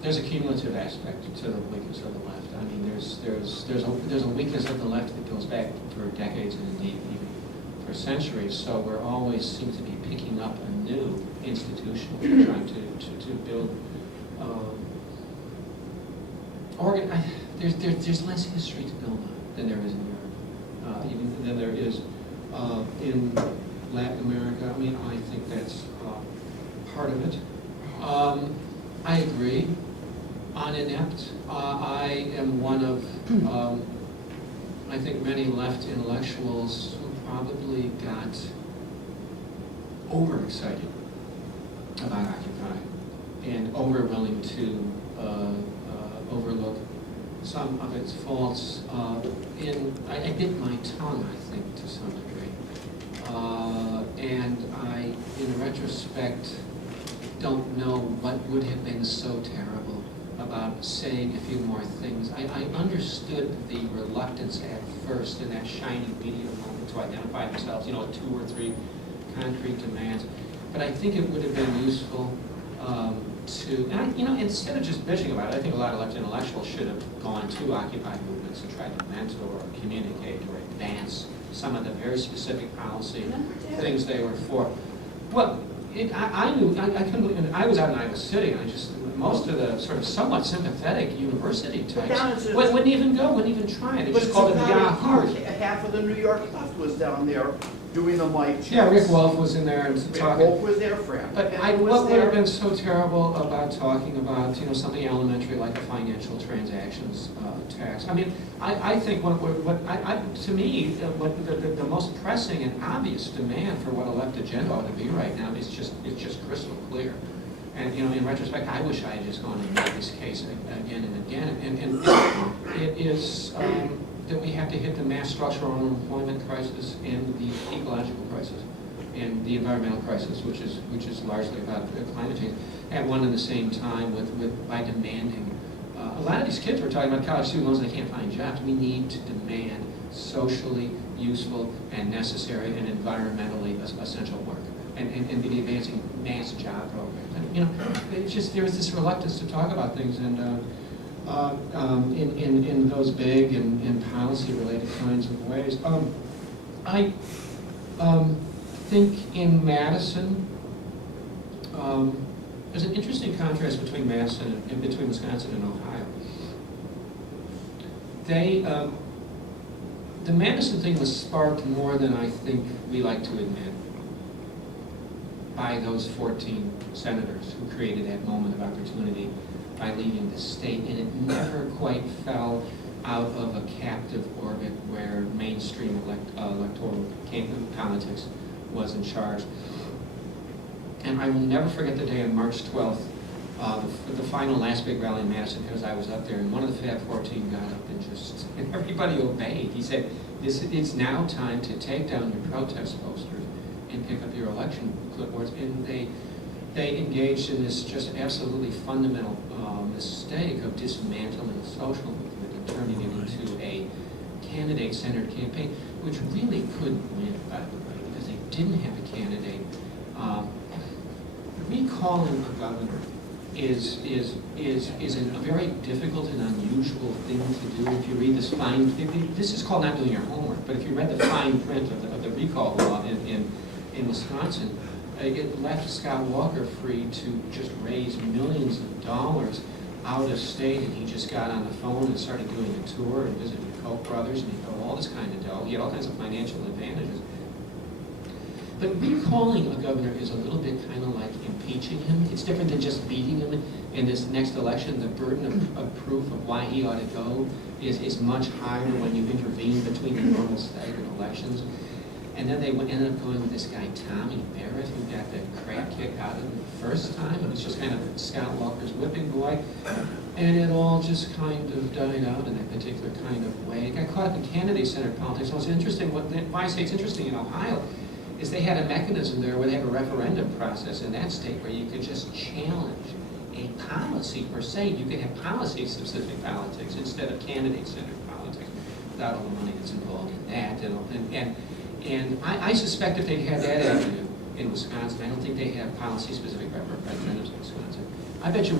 there's a cumulative aspect to the weakness of the left. I mean, there's a weakness of the left that goes back for decades and indeed even for centuries. So we're always seem to be picking up a new institution, trying to build. There's less history to build on than there is in Europe, even than there is in Latin America. I mean, I think that's part of it. I agree on inept. I am one of, I think, many left intellectuals who probably got overexcited about Occupy and over willing to overlook some of its faults. I bit my tongue, I think, to some degree. And I, in retrospect, don't know what would have been so terrible about saying a few more things. I understood the reluctance at first in that shiny media moment to identify themselves, you know, 2 or 3 concrete demands. But I think it would have been useful instead of just bitching about it, I think a lot of left intellectuals should have gone to Occupy movements and tried to mentor or communicate or advance some of the very specific policy things they were for. Well, I knew, I couldn't believe, and I was out in Iowa City, and most of the sort of somewhat sympathetic university types wouldn't even go, wouldn't even try it. They But just it's called it not Yahoo. half of the New York left was down there doing the mic checks. Yeah, Rick Wolf was in there and Rick talking. Wolf was their friend. But And was what would have there- been so terrible about talking about, something elementary like a financial transactions tax? I mean, I think to me, the most pressing and obvious demand for what a left agenda ought to be right now is just crystal clear. And, in retrospect, I wish I had just gone and made this case again and again. And it is that we have to hit the mass structural unemployment crisis and the ecological crisis and the environmental crisis, which is largely about climate change, at one and the same time by demanding. A lot of these kids were talking about college student loans, they can't find jobs. We need to demand socially useful and necessary and environmentally essential work, and be advancing mass job programs. And, it's just there's this reluctance to talk about things in those big and policy-related kinds of ways. I think in Madison, there's an interesting contrast between Madison and between Wisconsin and Ohio. The Madison thing was sparked more than I think we like to admit by those 14 senators who created that moment of opportunity by leaving the state, and it never quite fell out of a captive orbit where mainstream electoral politics was in charge. And I will never forget the day on March 12th, the final last big rally in Madison, as I was up there, and one of the Fab 14 got up and everybody obeyed. He said, it's now time to take down your protest posters and pick up your election clipboards. And they engaged in this just absolutely fundamental mistake of dismantling the social movement and turning it into a candidate-centered campaign, which really couldn't win, by the way, because they didn't have a candidate. Recalling a governor is a very difficult and unusual thing to do. If you read this this is called not doing your homework, but if you read the fine print of the recall law in Wisconsin, it left Scott Walker free to just raise millions of dollars out of state, and he just got on the phone and started doing a tour and visited Koch brothers, and he got all this kind of dough. He had all kinds of financial advantages. But recalling a governor is a little bit kind of like impeaching him. It's different than just beating him in this next election. The burden of proof of why he ought to go is much higher when you intervene between the normal staggered elections. And then they ended up going with this guy, Tommy Barrett, who got the crap kicked out of him the first time. It was just kind of Scott Walker's whipping boy. And it all just kind of died out in that particular kind of way. It got caught up in candidate-centered politics. What's interesting, why I say it's interesting in Ohio, is they had a mechanism there where they have a referendum process in that state where you could just challenge a policy per se. You could have policy-specific politics instead of candidate-centered politics without all the money that's involved in that. And I suspect if they had that avenue in Wisconsin, I don't think they have policy-specific referendums in Wisconsin. I bet you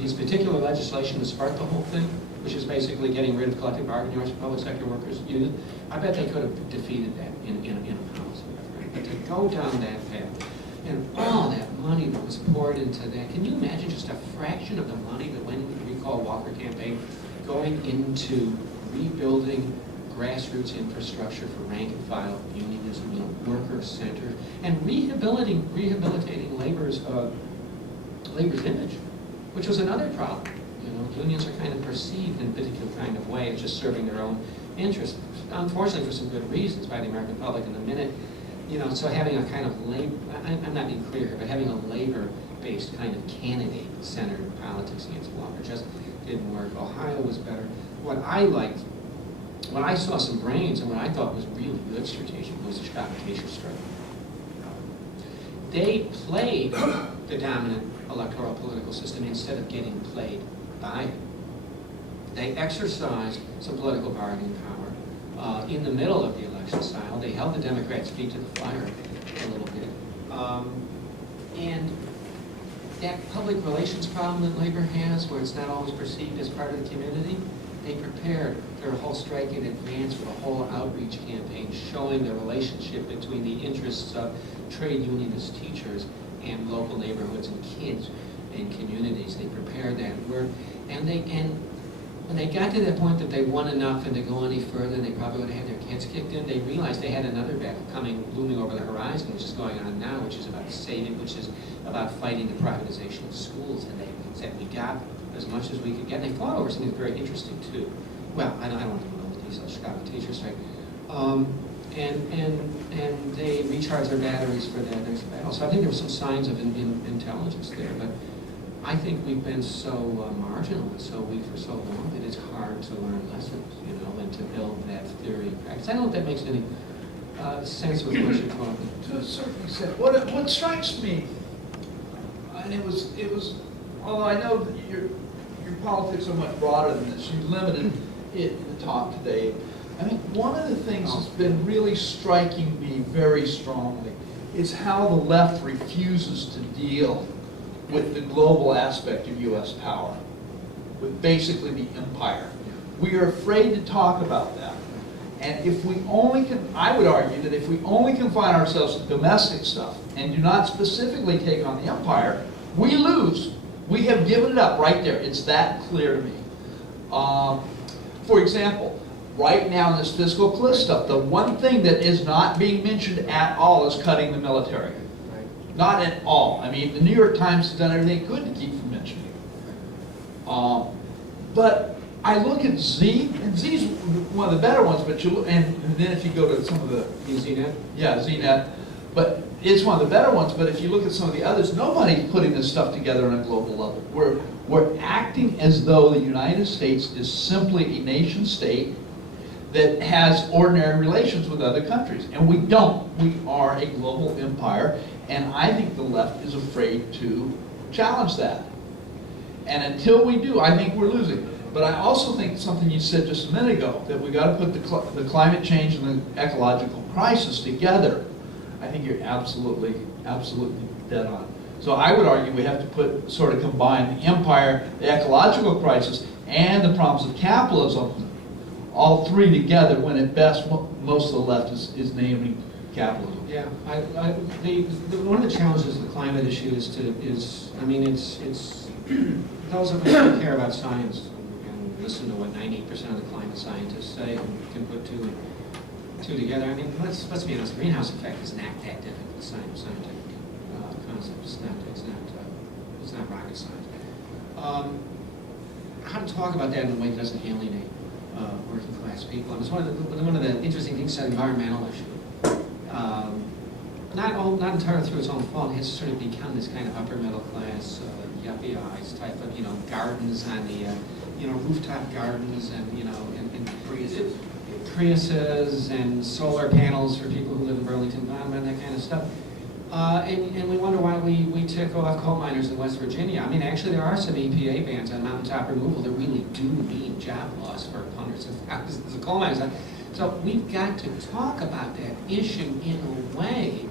his particular legislation that sparked the whole thing, which is basically getting rid of collective bargaining rights for public sector workers union, I bet they could have defeated that in a policy referendum. But to go down that path, and all that money that was poured into that, can you imagine just a fraction of the money that went into the Recall Walker campaign going into rebuilding grassroots infrastructure for rank and file unionism, worker centered, and rehabilitating labor's image, which was another problem. Unions are kind of perceived in a particular kind of way as just serving their own interests, unfortunately for some good reasons by the American public. In the minute, so having a kind of labor, I'm not being clear here, but having a labor-based kind of candidate-centered politics against Walker just didn't work. Ohio was better. What I liked, when I saw some brains and what I thought was really good strategic, was the Chicago Acacia strike. They played the dominant electoral political system instead of getting played by it. They exercised some political bargaining power in the middle of the election cycle. They held the Democrats' feet to the fire a little bit. And that public relations problem that labor has, where it's not always perceived as part of the community, they prepared their whole Strike in Advance with a whole outreach campaign showing the relationship between the interests of trade unionist teachers and local neighborhoods and kids and communities. They prepared that work, and when they got to that point that they won enough and to go any further, and they probably would have had their kids kicked in, they realized they had another battle looming over the horizon, which is going on now, which is about fighting the privatization of schools. And they said, we got as much as we could get. And they fought over something very interesting too. Well, I don't want to go into details, Chicago teachers strike. And they recharged their batteries for that next battle. So I think there were some signs of intelligence there, but I think we've been so marginal and so weak for so long that it's hard to learn lessons, and to build that theory in practice. I don't know if that makes any sense with what you're talking. To a certain extent, what strikes me, and it was, although I know that your politics are much broader than this, you limited it in the talk today. I think one of the things that's been really striking me very strongly is how the left refuses to deal with the global aspect of U.S. power, with basically the empire. We are afraid to talk about that. And if we only can, I would argue that if we only confine ourselves to domestic stuff and do not specifically take on the empire, we lose. We have given it up right there. It's that clear to me. For example, right now in this fiscal cliff stuff, the one thing that is not being mentioned at all is cutting the military. Not at all. I mean, the New York Times has done everything it could to keep from mentioning it. But I look at Z, and Z's one of the better ones, but and then if you go to some of the... ZNet? Yeah, ZNet. But it's one of the better ones, but if you look at some of the others, nobody's putting this stuff together on a global level. We're acting as though the United States is simply a nation state that has ordinary relations with other countries. And we don't. We are a global empire, and I think the left is afraid to challenge that. And until we do, I think we're losing. But I also think something you said just a minute ago, that we got to put the climate change and the ecological crisis together. I think you're absolutely dead on. So I would argue we have to sort of combine the empire, the ecological crisis, and the problems of capitalism, all three together, when at best most of the left is naming capitalism. Yeah, one of the challenges of the climate issue is those of us who care about science and listen to what 90% of the climate scientists say and can put two together. I mean, let's be honest. The greenhouse effect is not that difficult. The scientific concept. It's not rocket science. How to talk about that in a way that doesn't alienate working class people. And it's one of the interesting things about environmental issue. Not entirely through its own fault, it has sort of become this kind of upper middle class, yuppie eyes type of, gardens on the, rooftop gardens and, and Priuses and solar panels for people who live in Burlington, and that kind of stuff. And we wonder why we tick off coal miners in West Virginia. I mean, actually, there are some EPA bans on mountaintop removal that really do mean job loss for hundreds of thousands of coal miners. So we've got to talk about that issue in a way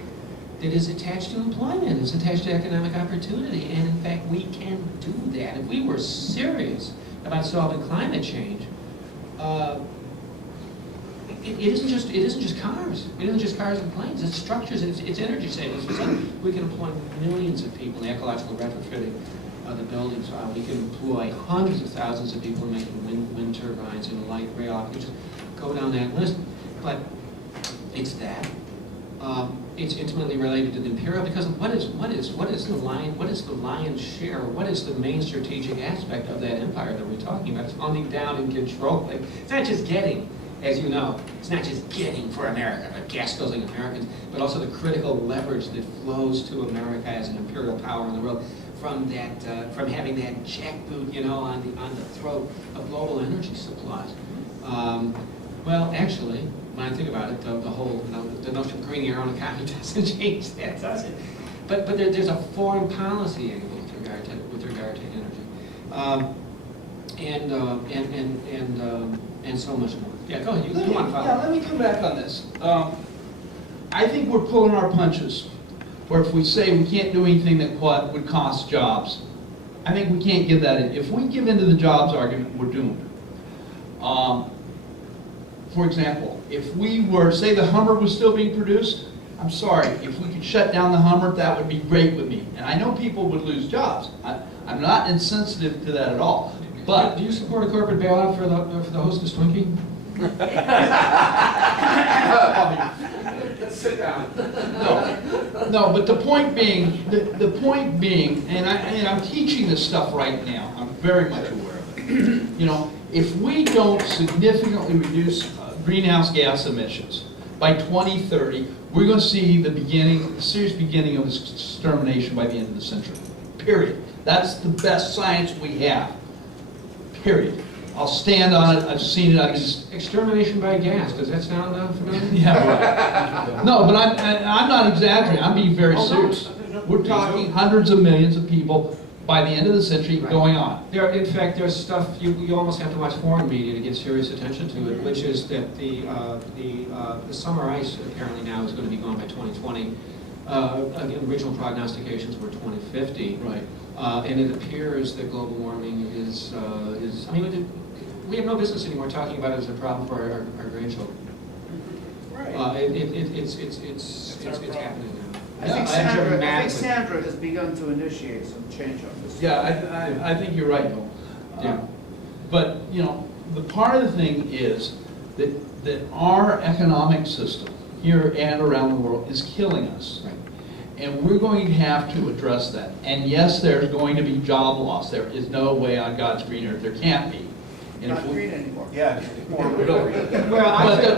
that is attached to employment, is attached to economic opportunity, and in fact, we can do that. If we were serious about solving climate change, it isn't just cars. It isn't just cars and planes. It's structures. It's energy savings. We can employ millions of people in the ecological retrofitting of the buildings. We can employ hundreds of thousands of people in making wind turbines and light rail. You just go down that list. But it's that. It's intimately related to the imperial, because what is the lion's share? What is the main strategic aspect of that empire that we're talking about? It's hunting down and controlling. It's not just getting. As you know, it's not just getting for America, but gas-guzzling Americans, but also the critical leverage that flows to America as an imperial power in the world from having that jackboot, on the throat of global energy supplies. Well, actually, when I think about it, the whole the notion of greening our own economy doesn't change that, does it? But there's a foreign policy angle with regard to energy, and so much more. Yeah, go ahead. You want to follow? Yeah, let me come back on this. I think we're pulling our punches. Where if we say we can't do anything that would cost jobs, I think we can't give that in. If we give in to the jobs argument, we're doomed. For example, if we were, say the Hummer was still being produced, I'm sorry, if we could shut down the Hummer, that would be great with me. And I know people would lose jobs. I'm not insensitive to that at all. But Do you support a corporate bailout for the Hostess Twinkie? Let's sit down. no, but the point being, and I'm teaching this stuff right now. I'm very much aware of it. You know, if we don't significantly reduce greenhouse gas emissions by 2030, we're going to see the serious beginning of this extermination by the end of the century. Period. That's the best science we have. Period. I'll stand on it. I've seen it. I can. Extermination by gas, does that sound familiar? Yeah, right. No, but I'm not exaggerating. I'm being very serious. We're talking hundreds of millions of people by the end of the century going on. In fact, there's stuff, you almost have to watch foreign media to get serious attention to it, which is that the summer ice apparently now is going to be gone by 2020. Again, original prognostications were 2050. Right. And it appears that global warming is I mean, we have no business anymore talking about it as a problem for our grandchildren. Right. It's happening now. I think Dramatically. Sandra has begun to initiate some change on this. Yeah, I think you're right, Bill. Yeah. But, you know, the part of the thing is that our economic system here and around the world is killing us. Right. And we're going to have to address that. And yes, there's going to be job loss. There is no way on God's green earth. There can't be. And Not if we- green anymore. Yeah.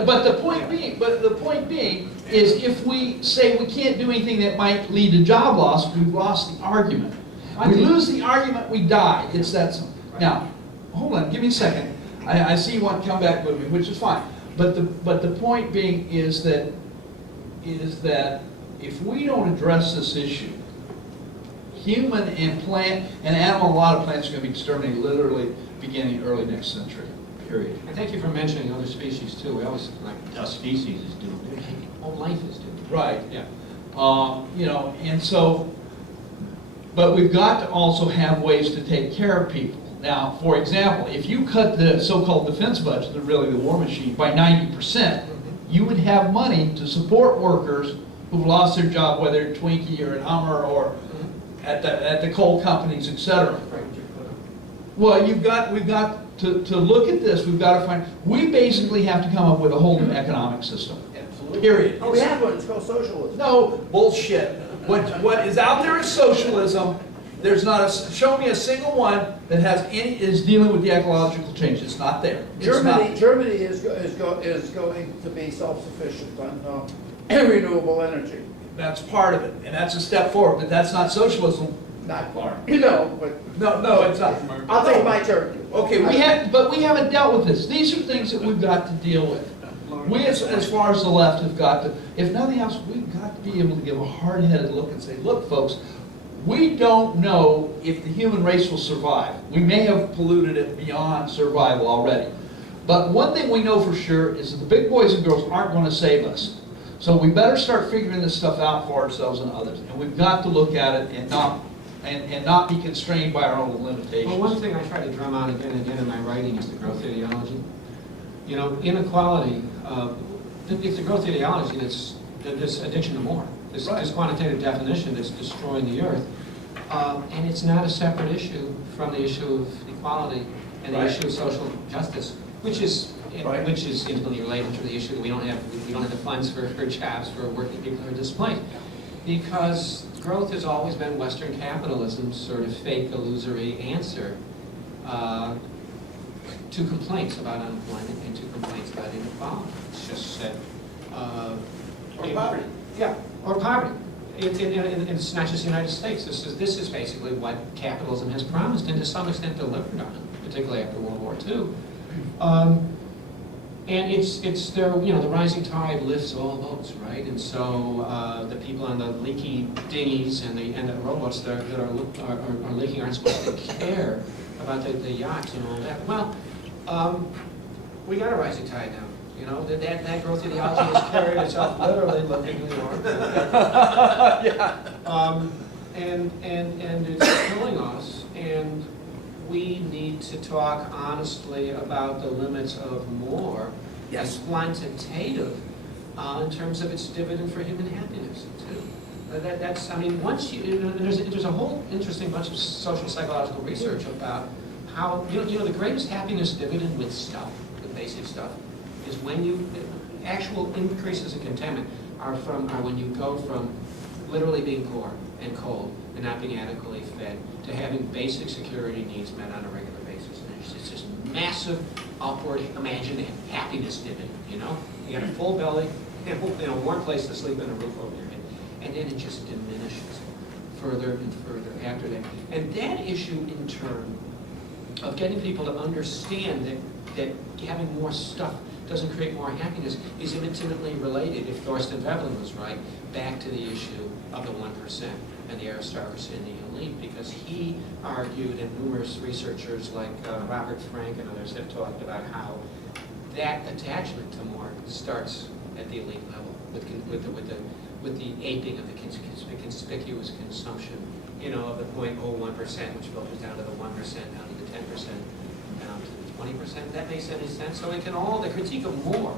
But the point being is if we say we can't do anything that might lead to job loss, we've lost the argument. We lose the argument, we die. It's that simple. Now, hold on, give me a second. I see you want to come back with me, which is fine. But the point being is that if we don't address this issue, human and plant and animal, a lot of plants are going to be exterminated literally beginning early next century. Period. And thank you for mentioning other species too. We always like, a species is doomed. Whole life is doomed. Right. Yeah. You know, and so, but we've got to also have ways to take care of people. Now, for example, if you cut the so-called defense budget, really the war machine, by 90%, you would have money to support workers who've lost their job, whether at Twinkie or at Hummer or at the coal companies, et cetera. Well, we've got to look at this. We've got to find. We basically have to come up with a whole new economic system. Period. Oh, we have one, it's called socialism. No bullshit. What is out there is socialism. There's not show me a single one that has is dealing with the ecological change. It's not there. It's not. Germany is going to be self-sufficient on renewable energy. That's part of it, and that's a step forward. But that's not socialism. Not far. No, but No, it's not. I'll take my turn. Okay, we haven't dealt with this. These are things that we've got to deal with. We, as far as the left, have got to, if nothing else, we've got to be able to give a hard-headed look and say, look, folks, we don't know if the human race will survive. We may have polluted it beyond survival already. But one thing we know for sure is that the big boys and girls aren't going to save us. So we better start figuring this stuff out for ourselves and others. And we've got to look at it and not be constrained by our own limitations. Well, one thing I try to drum out again and again in my writing is the growth ideology. You know, inequality, it's the growth ideology that's this addiction to more, this quantitative definition that's destroying the earth. And it's not a separate issue from the issue of equality and the issue of social justice, which is intimately related to the issue that we don't have the funds for jobs for working people who are displaced. Because growth has always been Western capitalism's sort of fake, illusory answer to complaints about unemployment and to complaints about inequality. It's just that... Or poverty. Yeah, or poverty. It's not just the United States. This is basically what capitalism has promised and to some extent delivered on, particularly after World War II. And it's their, you know, the rising tide lifts all boats, right? And so the people on the leaky dinghies and the rowboats that are leaking aren't supposed to care about the yachts and all that. Well, we got a rising tide now. You know, that growth ideology has carried itself literally looking north. And it's killing us. And we need to talk honestly about the limits of more as quantitative in terms of its dividend for human happiness, too. That's, I mean, once there's a whole interesting bunch of social psychological research about how, the greatest happiness dividend with stuff, with basic stuff, is when actual increases in contentment are when you go from literally being poor and cold and not being adequately fed to having basic security needs met on a regular basis. And it's this massive upward imagined happiness dividend, You got a full belly, a warm place to sleep and a roof over your head. And then it just diminishes further and further after that. And that issue, in turn, of getting people to understand that having more stuff doesn't create more happiness is intimately related, if Thorstein Veblen was right, back to the issue of the 1% and the aristocracy and the elite, because he argued, and numerous researchers like Robert Frank and others have talked about how that attachment to more starts at the elite level with the aping of the conspicuous consumption, of the 0.01%, which filters down to the 1%, down to the 10%, down to the 20%. That makes any sense? So the critique of more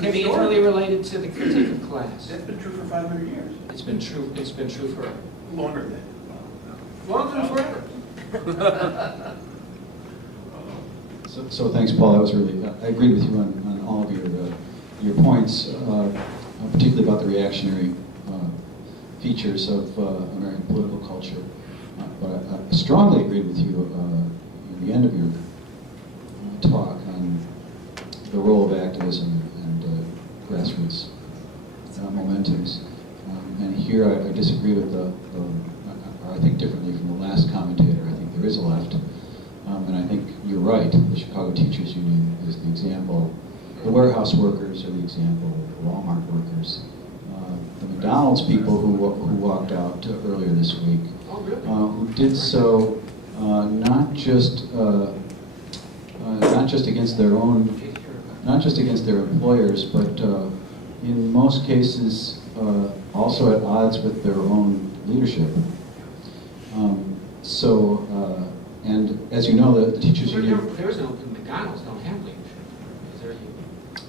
can be intimately related to the critique of class. That's been true for 500 years. It's been true forever. Longer than. Longer than forever. So thanks, Paul. That was really, I agree with you on all of your points, particularly about the reactionary features of American political culture. But I strongly agree with you at the end of your talk on the role of activism and grassroots momentums. And here I disagree with or I think differently from the last commentator. I think there is a left. And I think you're right. The Chicago Teachers Union is the example. The warehouse workers are the example. The Walmart workers. The McDonald's people who walked out earlier this week, who did so not just against their own, not just against their employers, but in most cases also at odds with their own leadership. And as you know, the teachers union. There is no McDonald's don't have leadership. Is there?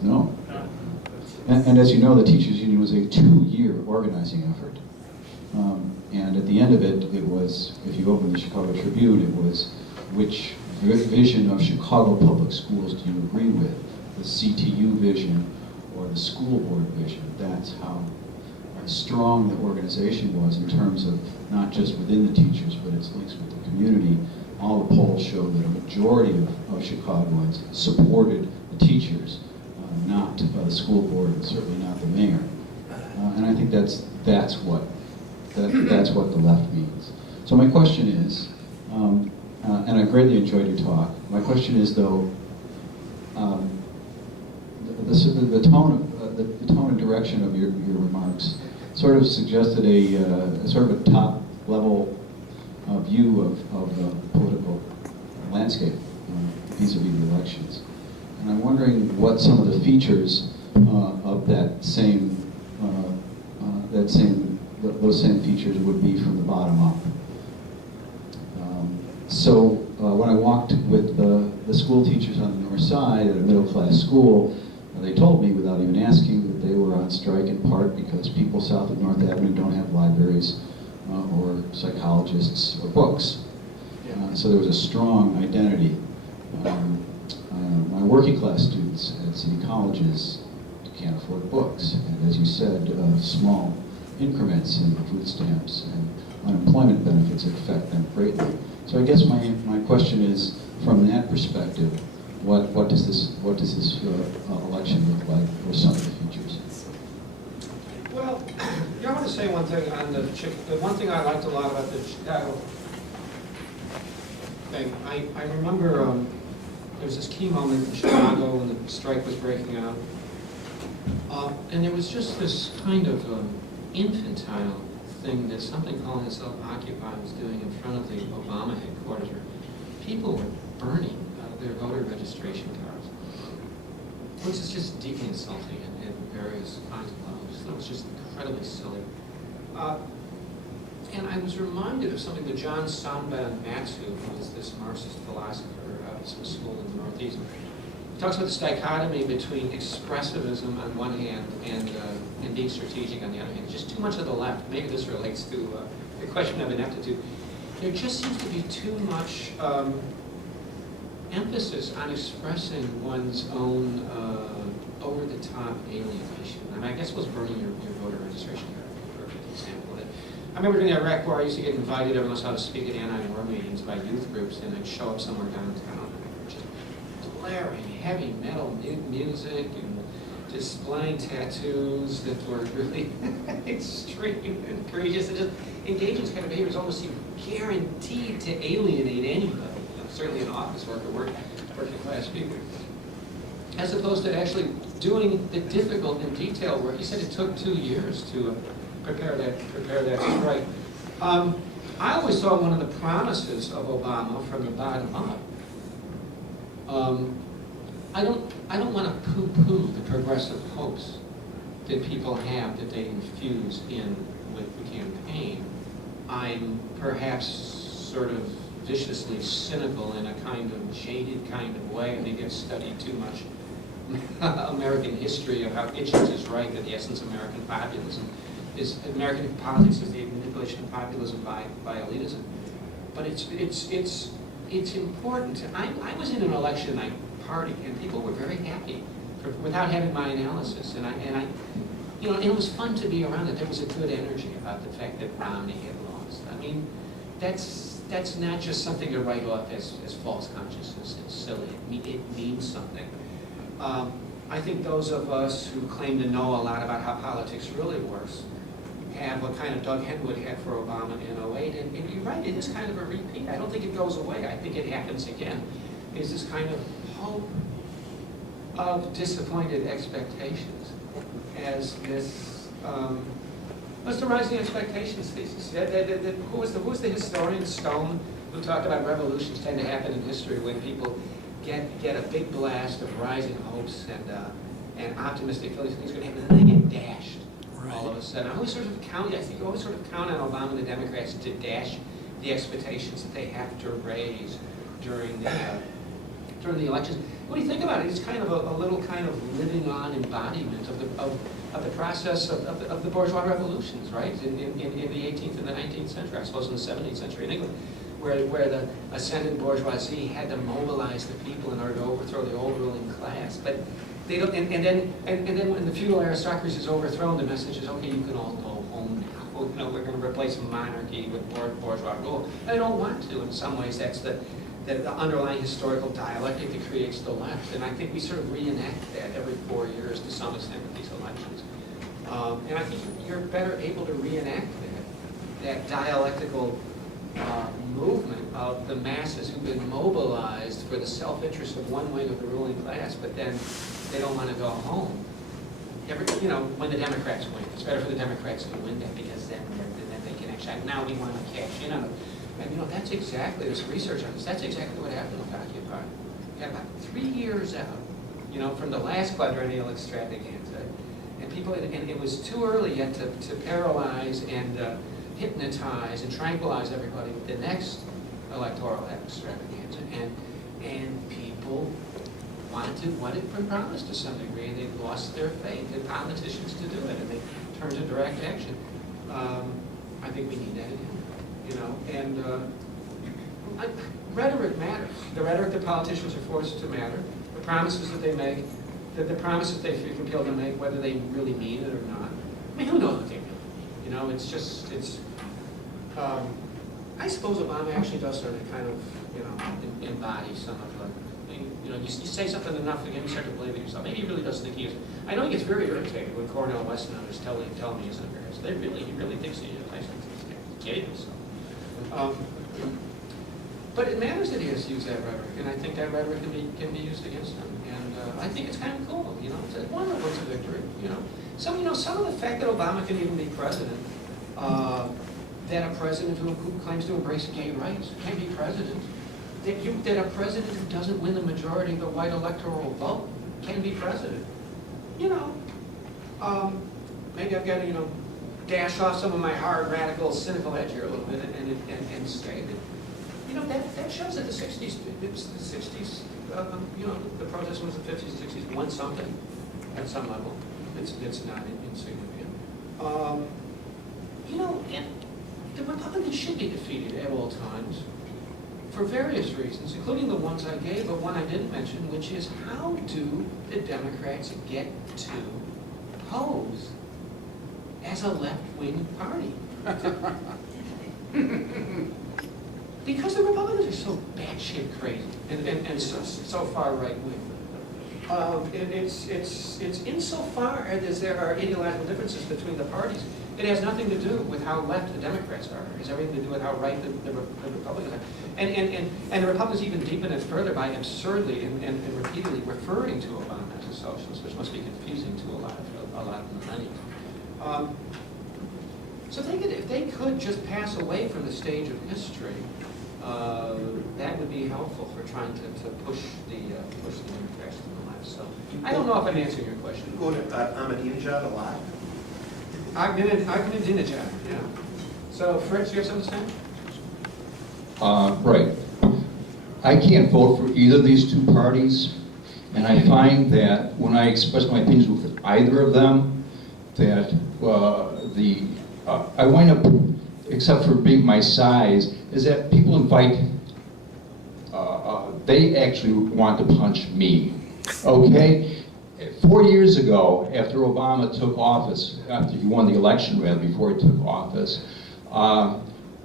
No. And as you know, the teachers union was a 2-year organizing effort. And at the end of it, it was, if you open the Chicago Tribune, it was, which vision of Chicago public schools do you agree with? The CTU vision or the school board vision? That's how strong the organization was in terms of not just within the teachers, but its links with the community. All the polls showed that a majority of Chicagoans supported the teachers, not the school board, and certainly not the mayor. And I think that's what the left means. So my question is, and I greatly enjoyed your talk. My question is, though, the tone and direction of your remarks sort of suggested a sort of a top level view of the political landscape vis-a-vis the elections. And I'm wondering what some of the features of those same features would be from the bottom up. So when I walked with the school teachers on the north side at a middle-class school, they told me without even asking that they were on strike in part because people south of North Avenue don't have libraries or psychologists or books. So there was a strong identity. My working class students at city colleges can't afford books. And as you said, small increments in food stamps and unemployment benefits affect them greatly. So I guess my question is, from that perspective, what does this election look like for some of the features? Well, I want to say one thing on the one thing I liked a lot about the Chicago thing. I remember there was this key moment in Chicago when the strike was breaking out, and there was just this kind of infantile thing that something calling itself Occupy was doing in front of the Obama headquarters, where people were burning their voter registration cards, which is just deeply insulting at various kinds of levels. It was just incredibly silly. And I was reminded of something that John Samban Matsu, who was this Marxist philosopher out of some school in the Northeast, he talks about this dichotomy between expressivism on one hand and being strategic on the other hand. Just too much of the left. Maybe this relates to the question of ineptitude. There just seems to be too much emphasis on expressing one's own over-the-top alienation. I mean, I guess it was burning your voter registration card, a perfect example of it. I remember during the Iraq War, I used to get invited every once in a while to speak at anti-war meetings by youth groups, and I'd show up somewhere downtown, and just blaring heavy metal music and displaying tattoos that were really extreme and egregious, and just engaging in this kind of behaviors almost seemed guaranteed to alienate anybody, certainly an office worker, working class people, as opposed to actually doing the difficult and detailed work. He said it took 2 years to prepare that strike. I always saw one of the promises of Obama from the bottom up. I don't want to poo-poo the progressive hopes that people have that they infuse in with the campaign. I'm perhaps sort of viciously cynical in a kind of jaded kind of way. Maybe I've studied too much American history of how Hitchens is right that the essence of American populism is American politics is the manipulation of populism by elitism. But it's important. I was in an election night party and people were very happy without having my analysis, and I you know, and it was fun to be around it. There was a good energy about the fact that Romney had lost. I mean, that's not just something to write off as false consciousness. It's silly. It means something. I think those of us who claim to know a lot about how politics really works have what kind of Doug Henwood had for Obama in 08. And you're right, it is kind of a repeat. I don't think it goes away. I think it happens again. It's this kind of hope of disappointed expectations as this, what's the rising expectations thesis? Who was the historian, Stone, who talked about revolutions tend to happen in history when people get a big blast of rising hopes and optimistic feelings things are going to happen, and then they get dashed all of a sudden. I think you always sort of count on Obama and the Democrats to dash the expectations that they have to raise during the elections. When you think about it, it's kind of a little kind of living on embodiment of the process of the bourgeois revolutions, right? In the 18th and the 19th century, I suppose in the 17th century in England, where the ascendant bourgeoisie had to mobilize the people in order to overthrow the old ruling class. But they don't, and then when the feudal aristocracy is overthrown, the message is, okay, you can all go home now. You know, we're going to replace monarchy with bourgeois rule. They don't want to. In some ways, that's the underlying historical dialectic that creates the left. And I think we sort of reenact that every 4 years to some extent with these elections. And I think you're better able to reenact that dialectical movement of the masses who've been mobilized for the self-interest of one wing of the ruling class, but then they don't want to go home. You know, when the Democrats win, it's better for the Democrats to win that because then they can actually, now we want to cash in on it. And you know, that's exactly, there's research on this, that's exactly what happened with Occupy. We got about 3 years out, you know, from the last quadrennial extravaganza, and people, and it was too early yet to paralyze and hypnotize and tranquilize everybody with the next electoral extravaganza, and people wanted what had been promised to some degree, and they lost their faith in politicians to do it, and they turned to direct action. I think we need that again. You know, and rhetoric matters. The rhetoric that politicians are forced to matter, the promises that they make, the promises they feel compelled to make, whether they really mean it or not. I mean, who knows what they mean? You know, it's just, I suppose Obama actually does sort of kind of, you know, embody some of the, you know, you say something enough again, you start to believe it yourself. Maybe he really does think he is. I know he gets very irritated when Cornell West and others tell him he isn't embarrassed. He really thinks he is. I think he's kidding himself. But it matters that he has used that rhetoric, and I think that rhetoric can be used against him. And I think it's kind of cool, you know. It's wonderful, it's a victory, you know. Some of the fact that Obama can even be president, that a president who claims to embrace gay rights can be president, that a president who doesn't win the majority of the white electoral vote can be president. You know, maybe I've got to, you know, dash off some of my hard, radical, cynical edge here a little bit and say that, you know, that shows that the 60s, you know, the protest was the 50s and 60s won something at some level. It's not insignificant. You know, and the Republicans should be defeated at all times for various reasons, including the ones I gave, but one I didn't mention, which is how do the Democrats get to pose as a left-wing party? Because the Republicans are so batshit crazy and so far right-wing. It's insofar as there are ideological differences between the parties, it has nothing to do with how left the Democrats are. It has everything to do with how right the Republicans are. And the Republicans even deepen it further by absurdly and repeatedly referring to Obama as a socialist, which must be confusing to a lot of millennials. So if they could just pass away from the stage of history, that would be helpful for trying to push the Democrats to the left. So I don't know if I'm answering your question. Go to Ahmadinejad alive. Ahmadinejad, yeah. So Fritz, you have something to say? Right. I can't vote for either of these two parties, and I find that when I express my opinions with either of them, that I wind up, except for being my size, is that people invite, they actually want to punch me, okay? 4 years ago, after Obama took office, after he won the election, rather, before he took office,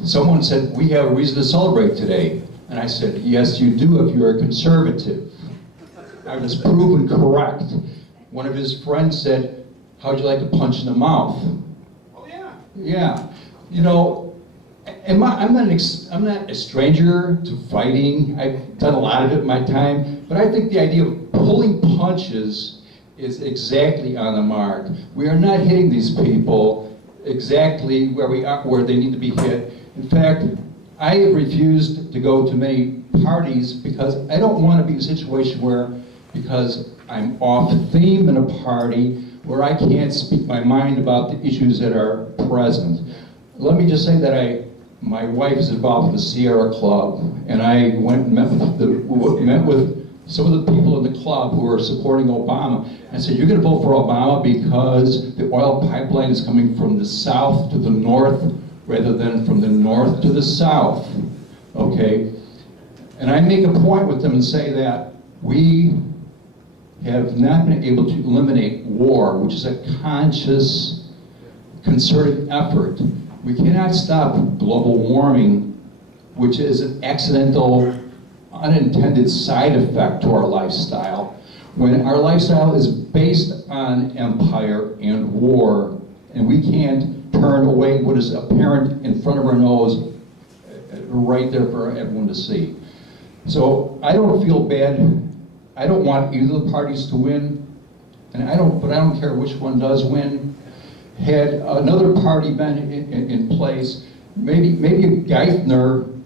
someone said, we have a reason to celebrate today. And I said, yes, you do if you're a conservative. I was proven correct. One of his friends said, how'd you like to punch in the mouth? Oh, yeah. Yeah. You know, I'm not a stranger to fighting. I've done a lot of it in my time. But I think the idea of pulling punches is exactly on the mark. We are not hitting these people exactly where they need to be hit. In fact, I have refused to go to many parties because I don't want to be in a situation where, because I'm off theme in a party, where I can't speak my mind about the issues that are present. Let me just say that my wife is involved in the Sierra Club, and I went and met with some of the people in the club who are supporting Obama. I said, you're going to vote for Obama because the oil pipeline is coming from the south to the north rather than from the north to the south, okay? And I make a point with them and say that we have not been able to eliminate war, which is a conscious, concerted effort. We cannot stop global warming, which is an accidental, unintended side effect to our lifestyle, when our lifestyle is based on empire and war, and we can't turn away what is apparent in front of our nose right there for everyone to see. So I don't feel bad. I don't want either of the parties to win, but I don't care which one does win. Had another party been in place, maybe Geithner,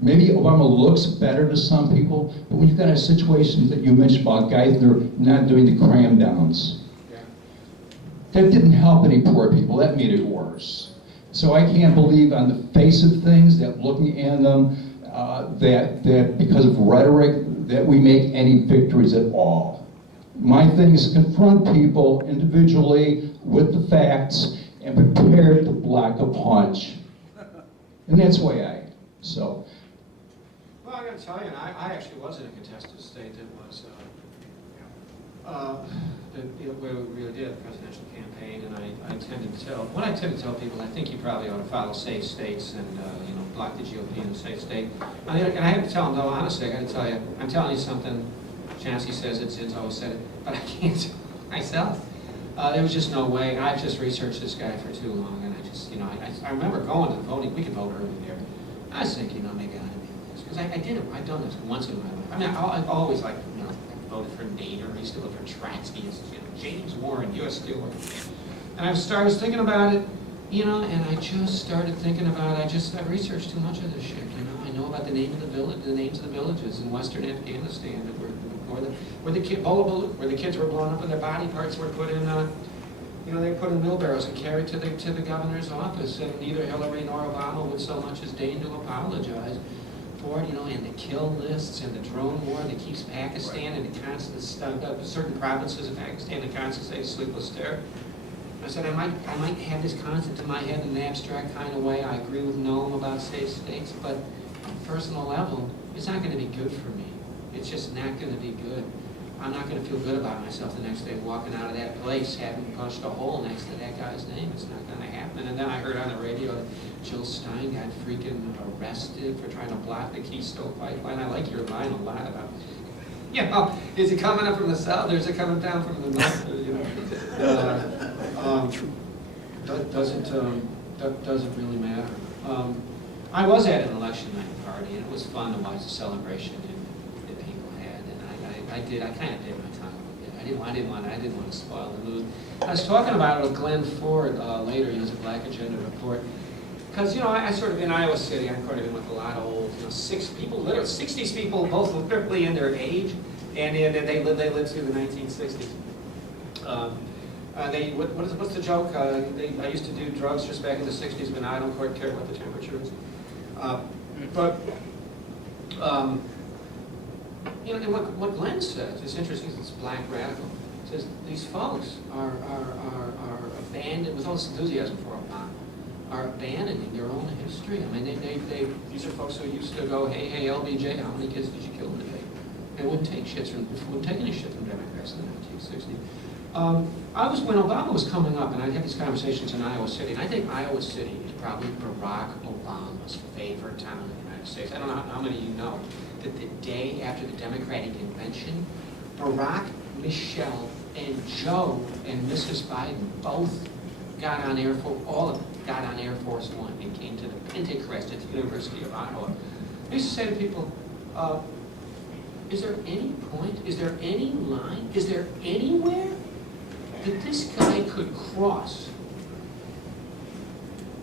maybe Obama looks better to some people, but when you've got a situation that you mentioned about Geithner not doing the cram downs, that didn't help any poor people, that made it worse. So I can't believe on the face of things that looking at them, that because of rhetoric, that we make any victories at all. My thing is to confront people individually with the facts and prepare to block a punch. And that's the way I am, so. Well, I got to tell you, I actually was in a contested state that was, where we really did a presidential campaign, and I tend to tell people, I think you probably ought to follow safe states and block the GOP in a safe state. And I have to tell them, no, honestly, I got to tell you, I'm telling you something. Chancey says it, Sid's always said it, but I can't myself. There was just no way. I've just researched this guy for too long, and I just, I remember going to the voting. We could vote early there. I was thinking, maybe I ought to do this because I did it. I've done this once in my life. I mean, I always like, I voted for Nader. I used to vote for Trotsky, James Warren, U.S. Steel. And I was thinking about it, and I just started thinking about it. I researched too much of this shit. I know about the names of the villages in Western Afghanistan where the kids were blown up and their body parts were put in You know, they put in wheelbarrows and carried to the governor's office, and neither Hillary nor Obama would so much as deign to apologize for it, you know, and the kill lists and the drone war that keeps Pakistan and the constant certain provinces of Pakistan the constant state of sleepless terror. I said I might have this concept in my head in an abstract kind of way. I agree with Noam about states, but on a personal level, it's not going to be good for me. It's just not going to be good. I'm not going to feel good about myself the next day walking out of that place having punched a hole next to that guy's name. It's not going to happen. And then I heard on the radio that Jill Stein got freaking arrested for trying to block the Keystone Pipeline. I like your line a lot about, you know, is it coming up from the south or is it coming down from the north? You know, doesn't really matter. I was at an election night party, and it was fun to watch the celebration that people had, and I kind of did my time with it. I didn't want to spoil the mood. I was talking about it with Glenn Ford later. He was a Black Agenda report. Because, you know, I sort of, in Iowa City, I sort of been with a lot of old, you know, 60s people, both literally in their age, and they lived through the 1960s. What's the joke? I used to do drugs just back in the 60s, but now I don't quite care what the temperature is. You know, and what Glenn says, it's interesting, it's Black Radical, says these folks are abandoned, with all this enthusiasm for Obama, are abandoning their own history. I mean, these are folks who used to go, hey, LBJ, how many kids did you kill today? They wouldn't take any shit from Democrats in the 1960s. When Obama was coming up, and I'd have these conversations in Iowa City, and I think Iowa City is probably Barack Obama's favorite town in the United States. I don't know how many of you know that the day after the Democratic convention, Barack, Michelle, and Joe and Mrs. Biden both got on Air Force, all of them got on Air Force One and came to the Pentecrest at the University of Iowa. I used to say to people, is there any point, is there any line, is there anywhere that this guy could cross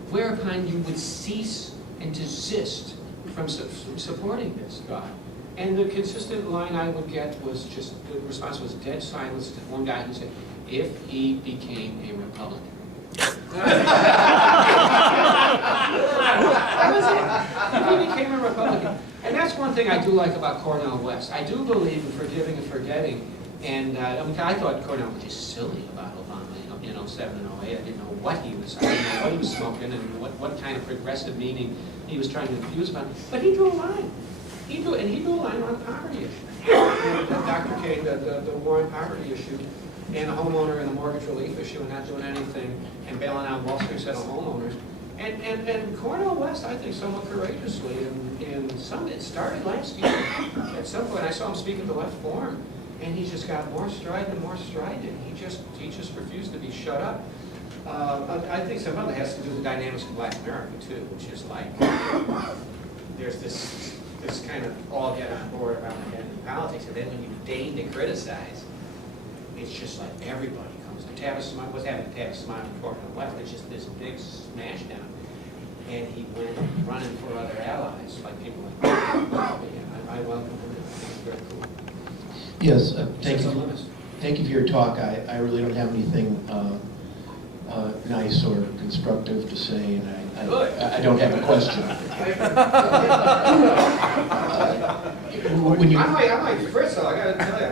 whereupon you would cease and desist from supporting this guy? And the consistent line I would get was just, the response was dead silence to one guy who said, if he became a Republican. That was it. If he became a Republican. And that's one thing I do like about Cornel West. I do believe in forgiving and forgetting. And I thought Cornel was just silly about Obama, you know, in 07 and 08. I didn't know what he was smoking and what kind of progressive meaning he was trying to infuse about it. But he drew a line. He drew a line on the poverty issue. And Dr. King, the war on poverty issue, and the homeowner and the mortgage relief issue, and not doing anything, and bailing out Wall Street set of homeowners. And Cornel West, I think, somewhat courageously, it started last year. At some point, I saw him speak at the Left Forum, and he just got more strident and more strident. He just refused to be shut up. I think some of it has to do with the dynamics of Black America too, which is like there's this kind of all get on board around the head in politics, and then when you deign to criticize, it's just like everybody comes to Tavis Smiley. What's happening to Tavis Smiley and Cornel West? It's just this big smash down. And he went running for other allies, like people like that. I welcome him. I think it's very cool. Yes, thank you for your talk. I really don't have anything nice or constructive to say, and I don't have a question. When you, I might first of all, I got to tell you, I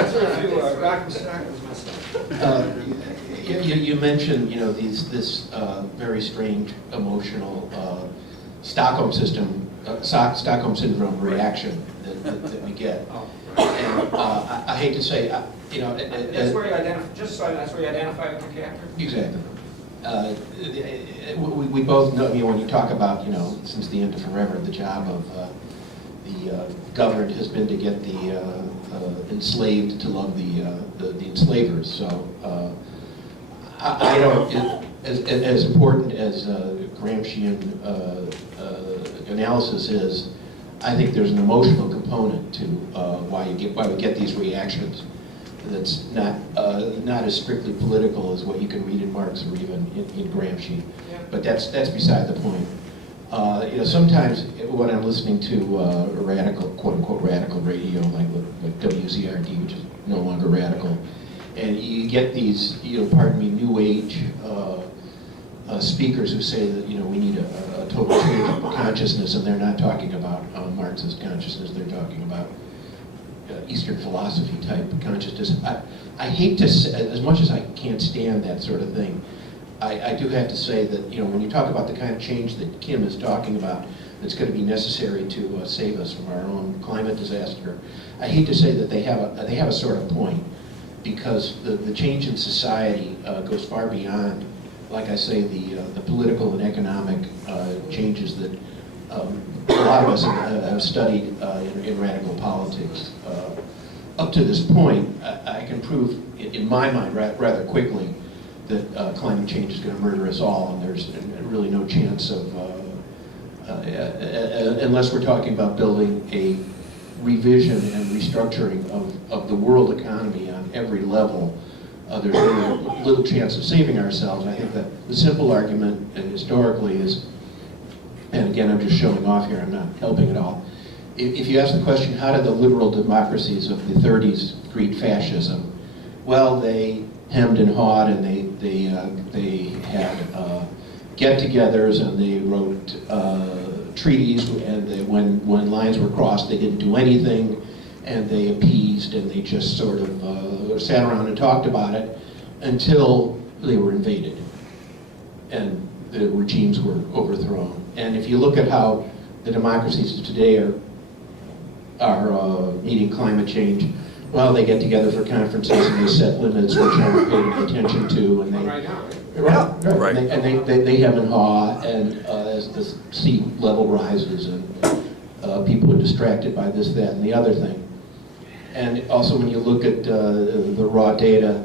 got through a few rock and circles myself. you mentioned, you know, this very strange emotional Stockholm syndrome reaction that we get. And I hate to say, you know, that's where you identify. Just so that's where you identify with your character. Exactly. We both know, you know, when you talk about, you know, since the end of forever, the job of the government has been to get the enslaved to love the enslavers. So I don't, as important as Gramscian analysis is, I think there's an emotional component to why we get these reactions. That's not as strictly political as what you can read in Marx or even in Gramsci, but that's beside the point. You know, sometimes when I'm listening to radical, quote unquote radical radio, like WZRD, which is no longer radical, And you get these, pardon me, new age speakers who say that, we need a total change of consciousness, and they're not talking about Marxist consciousness, they're talking about Eastern philosophy type consciousness. I hate to say, as much as I can't stand that sort of thing, I do have to say that, when you talk about the kind of change that Kim is talking about, that's going to be necessary to save us from our own climate disaster, I hate to say that they have a sort of point, because the change in society goes far beyond, like I say, the political and economic changes that a lot of us have studied in radical politics. Up to this point, I can prove, in my mind, rather quickly, that climate change is going to murder us all, and there's really no chance of, unless we're talking about building a revision and restructuring of the world economy on every level, there's really little chance of saving ourselves. I think that the simple argument historically is, and again, I'm just showing off here, I'm not helping at all. If you ask the question, how did the liberal democracies of the 30s greet fascism? Well, they hemmed and hawed, and they had get-togethers, and they wrote treaties, and when lines were crossed, they didn't do anything, and they appeased, and they just sort of sat around and talked about it until they were invaded, and the regimes were overthrown. And if you look at how the democracies of today are meeting climate change, well, they get together for conferences and they set limits which aren't paid attention to, and they Right now, right? right. And they hem and haw, and as the sea level rises, and people are distracted by this, that, and the other thing. And also, when you look at the raw data,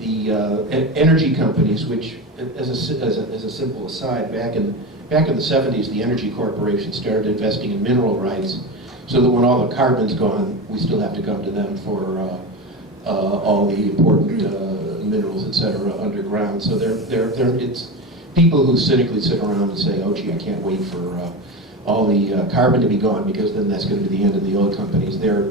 the energy companies, which, as a simple aside, back in the 70s, the energy corporations started investing in mineral rights, so that when all the carbon's gone, we still have to come to them for all the important minerals, et cetera, underground. So it's people who cynically sit around and say, oh gee, I can't wait for all the carbon to be gone, because then that's going to be the end of the oil companies. They're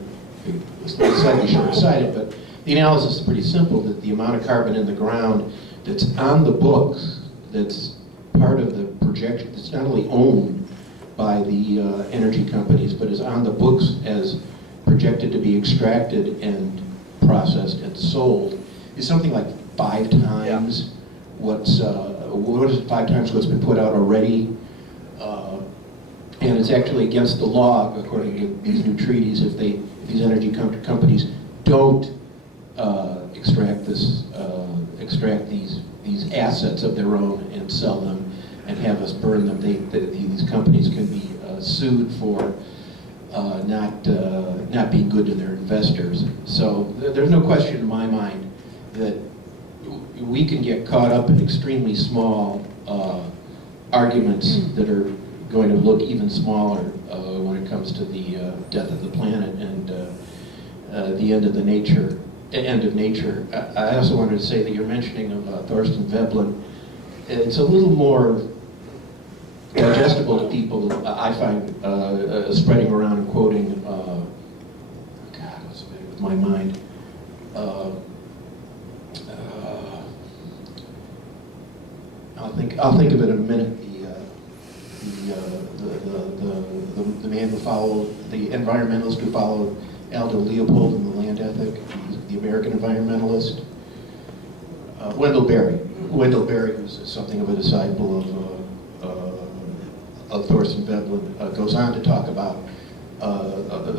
slightly short-sighted, but the analysis is pretty simple, that the amount of carbon in the ground that's on the books, that's part of the projection, that's not only owned by the energy companies, but is on the books as projected to be extracted and processed and sold, is something like 5 times what is it, 5 times what's been put out already, and it's actually against the law, according to these new treaties, if these energy companies don't extract these assets of their own and sell them and have us burn them. These companies can be sued for not being good to their investors. So there's no question in my mind that we can get caught up in extremely small arguments that are going to look even smaller when it comes to the death of the planet and the end of nature. I also wanted to say that your mentioning of Thorstein Veblen, it's a little more digestible to people, I find, spreading around and quoting, God, what's with my mind? I'll think of it in a minute. The man who followed, the environmentalist who followed Aldo Leopold in The Land Ethic, the American environmentalist, Wendell Berry, who's something of a disciple of Thorstein Veblen, goes on to talk about,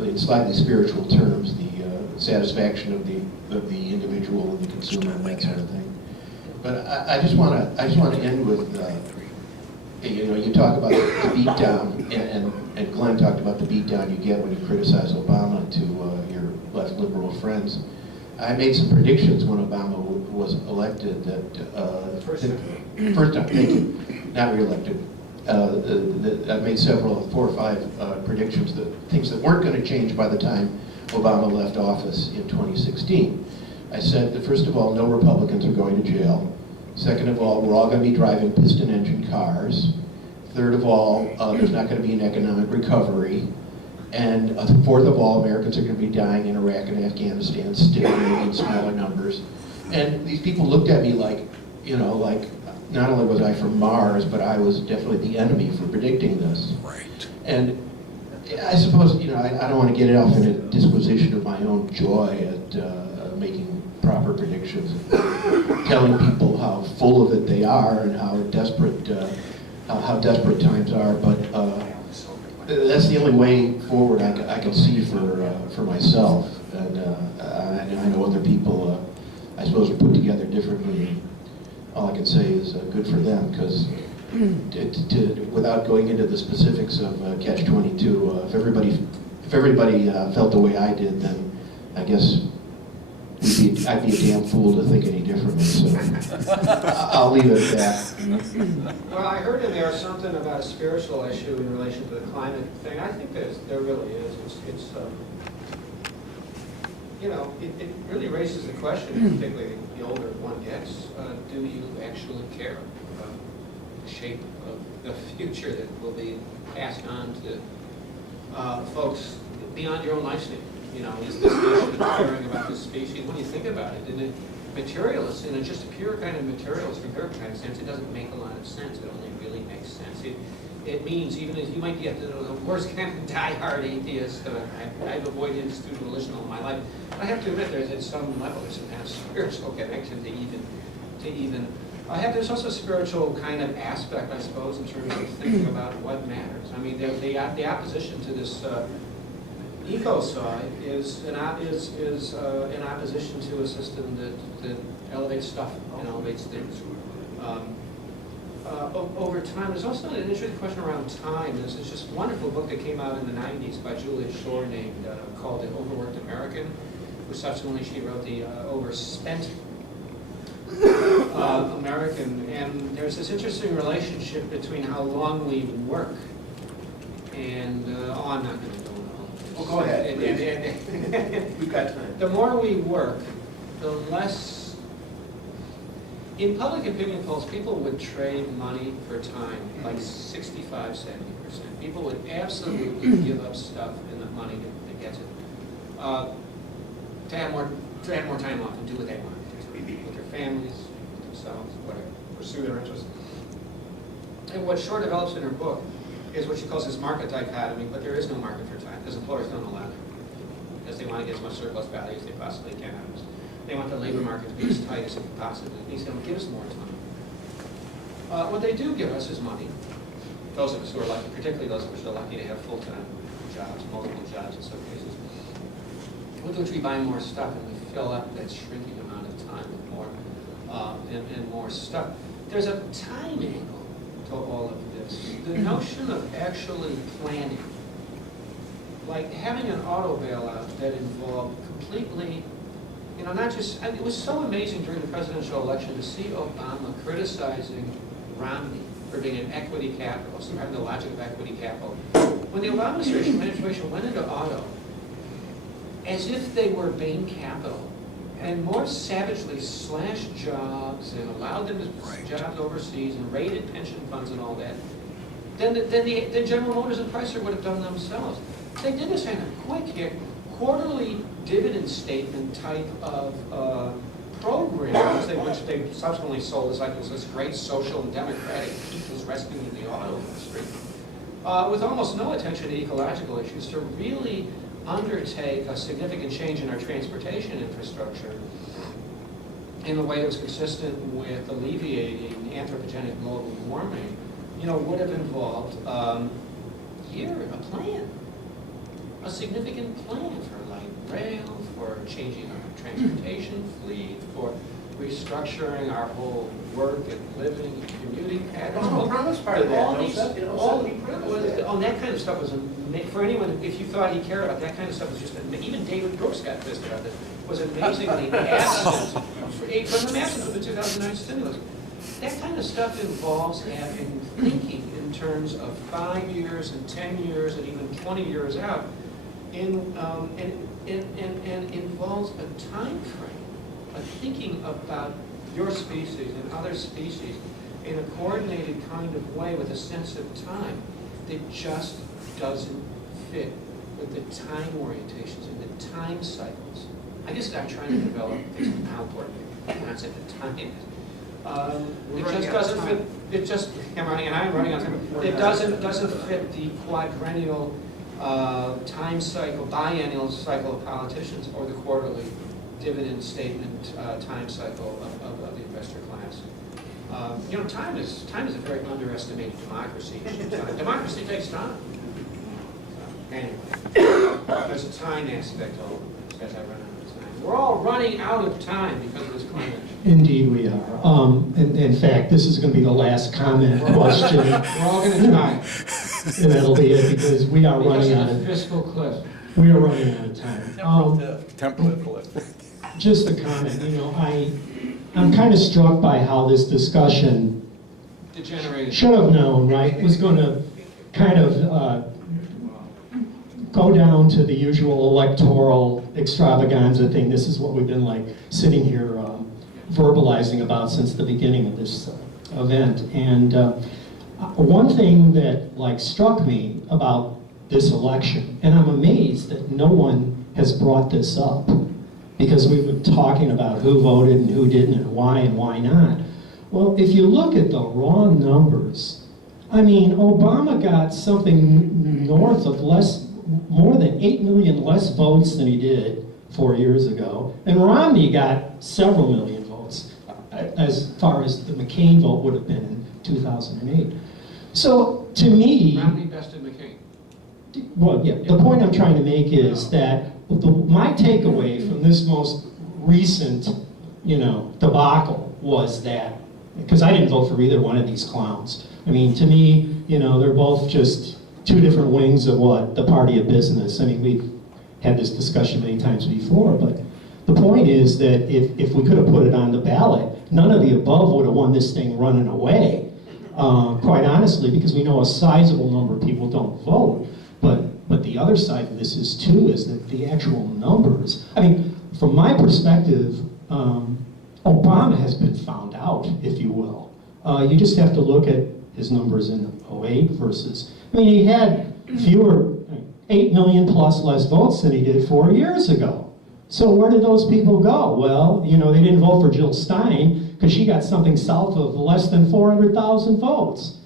in slightly spiritual terms, the satisfaction of the individual and the consumer and that sort of thing. But I just want to end with, you talk about the beatdown, and Glenn talked about the beatdown you get when you criticize Obama to your left liberal friends. I made some predictions when Obama was elected that first time, thank you, not reelected. I made 4 or 5 predictions, that things that weren't going to change by the time Obama left office in 2016. I said that, first of all, no Republicans are going to jail. Second of all, we're all going to be driving piston engine cars. Third of all, there's not going to be an economic recovery. And fourth of all, Americans are going to be dying in Iraq and Afghanistan still, maybe in smaller numbers. And these people looked at me like, you know, like, not only was I from Mars, but I was definitely the enemy for predicting this. Right. And I suppose, you know, I don't want to get it off in a disquisition of my own joy at making proper predictions, telling people how full of it they are and how desperate times are. But that's the only way forward I can see for myself. And I know other people, I suppose, are put together differently. All I can say is good for them, because without going into the specifics of Catch-22, if everybody felt the way I did, then I guess I'd be a damn fool to think any differently. So I'll leave it at that. Well, I heard in there something about a spiritual issue in relation to the climate thing. I think there really is. It's you know, it really raises the question, particularly the older one gets, do you actually care about the shape of the future that will be passed on to folks beyond your own lifespan? You know, is this nation caring about this species? When you think about it, in a materialist, in a just a pure kind of materialist, empirical kind of sense, it doesn't make a lot of sense. It only really makes sense. It means, even if you might be the worst kind of die-hard atheist, I've avoided institutional religion all my life, but I have to admit, there's at some level, there's some kind of spiritual connection to even. There's also a spiritual kind of aspect, I suppose, in terms of thinking about what matters. I mean, the opposition to this ecocide is in opposition to a system that elevates stuff and elevates things. Over time, there's also an interesting question around time. There's this just wonderful book that came out in the 90s by Julia Shore called The Overworked American, who subsequently she wrote The Overspent American. And there's this interesting relationship between how long we work and, I'm not going to go on all of this. Well, go ahead. We've got time. The more we work, the less. In public opinion polls, people would trade money for time, like 65, 70%. People would absolutely give up stuff and the money that gets it to have more time off and do what they want with their families, with themselves, whatever, pursue their interests. And what Shore develops in her book is what she calls this market dichotomy, but there is no market for time, because employers don't allow it, because they want to get as much surplus value as they possibly can out of it. They want the labor market to be as tight as it can possibly be, so give us more time. What they do give us is money. Those of us who are lucky, particularly those of us who are lucky to have full-time jobs, multiple jobs in some cases, with which we buy more stuff and we fill up that shrinking amount of time with more and more stuff. There's a time angle to all of this. The notion of actually planning, like having an auto bailout that involved completely, you know, not just, it was so amazing during the presidential election to see Obama criticizing Romney for being an equity capitalist, having the logic of equity capital. When the Obama administration went into auto, as if they were Bain Capital, and more savagely slashed jobs and allowed them to jobs overseas and raided pension funds and all that, then General Motors and Chrysler would have done themselves. They did this kind of quick hit, quarterly dividend statement type of programs, which they subsequently sold as like this great social and democratic people's rescue in the auto industry, with almost no attention to ecological issues, to really undertake a significant change in our transportation infrastructure in a way that was consistent with alleviating anthropogenic global warming, you know, would have involved a plan, a significant plan for light rail, for changing our transportation fleet, for restructuring our whole work and living and commuting patterns. Oh, promise part of that. All that kind of stuff was, for anyone, if you thought he cared about that kind of stuff, was just, even David Brooks got pissed about it, was amazingly absent from the masses of the 2009 stimulus. That kind of stuff involves having thinking in terms of 5 years and 10 years and even 20 years out, and involves a time frame, a thinking about your species and other species in a coordinated kind of way with a sense of time that just doesn't fit with the time orientations and the time cycles. I guess I'm trying to develop how important concept of time. We're It running just out of doesn't time. fit, it just, I'm running out of time. It doesn't fit the quadrennial time cycle, biennial cycle of politicians or the quarterly dividend statement time cycle of the investor class. Time is a very underestimated democracy. Democracy takes time. Anyway, there's a time aspect of it, as I run out of time. We're all running out of time because of this climate. Indeed we are. In fact, this is going to be the last comment question. We're all going to die. And that'll be it, because we are running out Because of of the fiscal cliff. we are running out of time. Temporal cliff. Just a comment, I'm kind of struck by how this discussion Degenerated. should have known, right, was going to kind of go down to the usual electoral extravaganza thing. This is what we've been like sitting here verbalizing about since the beginning of this event. And one thing that struck me about this election, and I'm amazed that no one has brought this up, because we've been talking about who voted and who didn't and why not. Well, if you look at the raw numbers, Obama got something north of more than 8 million less votes than he did 4 years ago, and Romney got several million votes, as far as the McCain vote would have been in 2008. So, to me... Romney bested McCain. Well, yeah, the point I'm trying to make is that my takeaway from this most recent, debacle was that, because I didn't vote for either one of these clowns. To me, they're both just two different wings of the party of business. We've had this discussion many times before, but the point is that if we could have put it on the ballot, none of the above would have won this thing running away, quite honestly, because we know a sizable number of people don't vote. But the other side of this is that the actual numbers, from my perspective, Obama has been found out, if you will. You just have to look at his numbers in 2008 versus, he had 8 million plus less votes than he did 4 years ago. So where did those people go? Well, they didn't vote for Jill Stein because she got something south of less than 400,000 votes.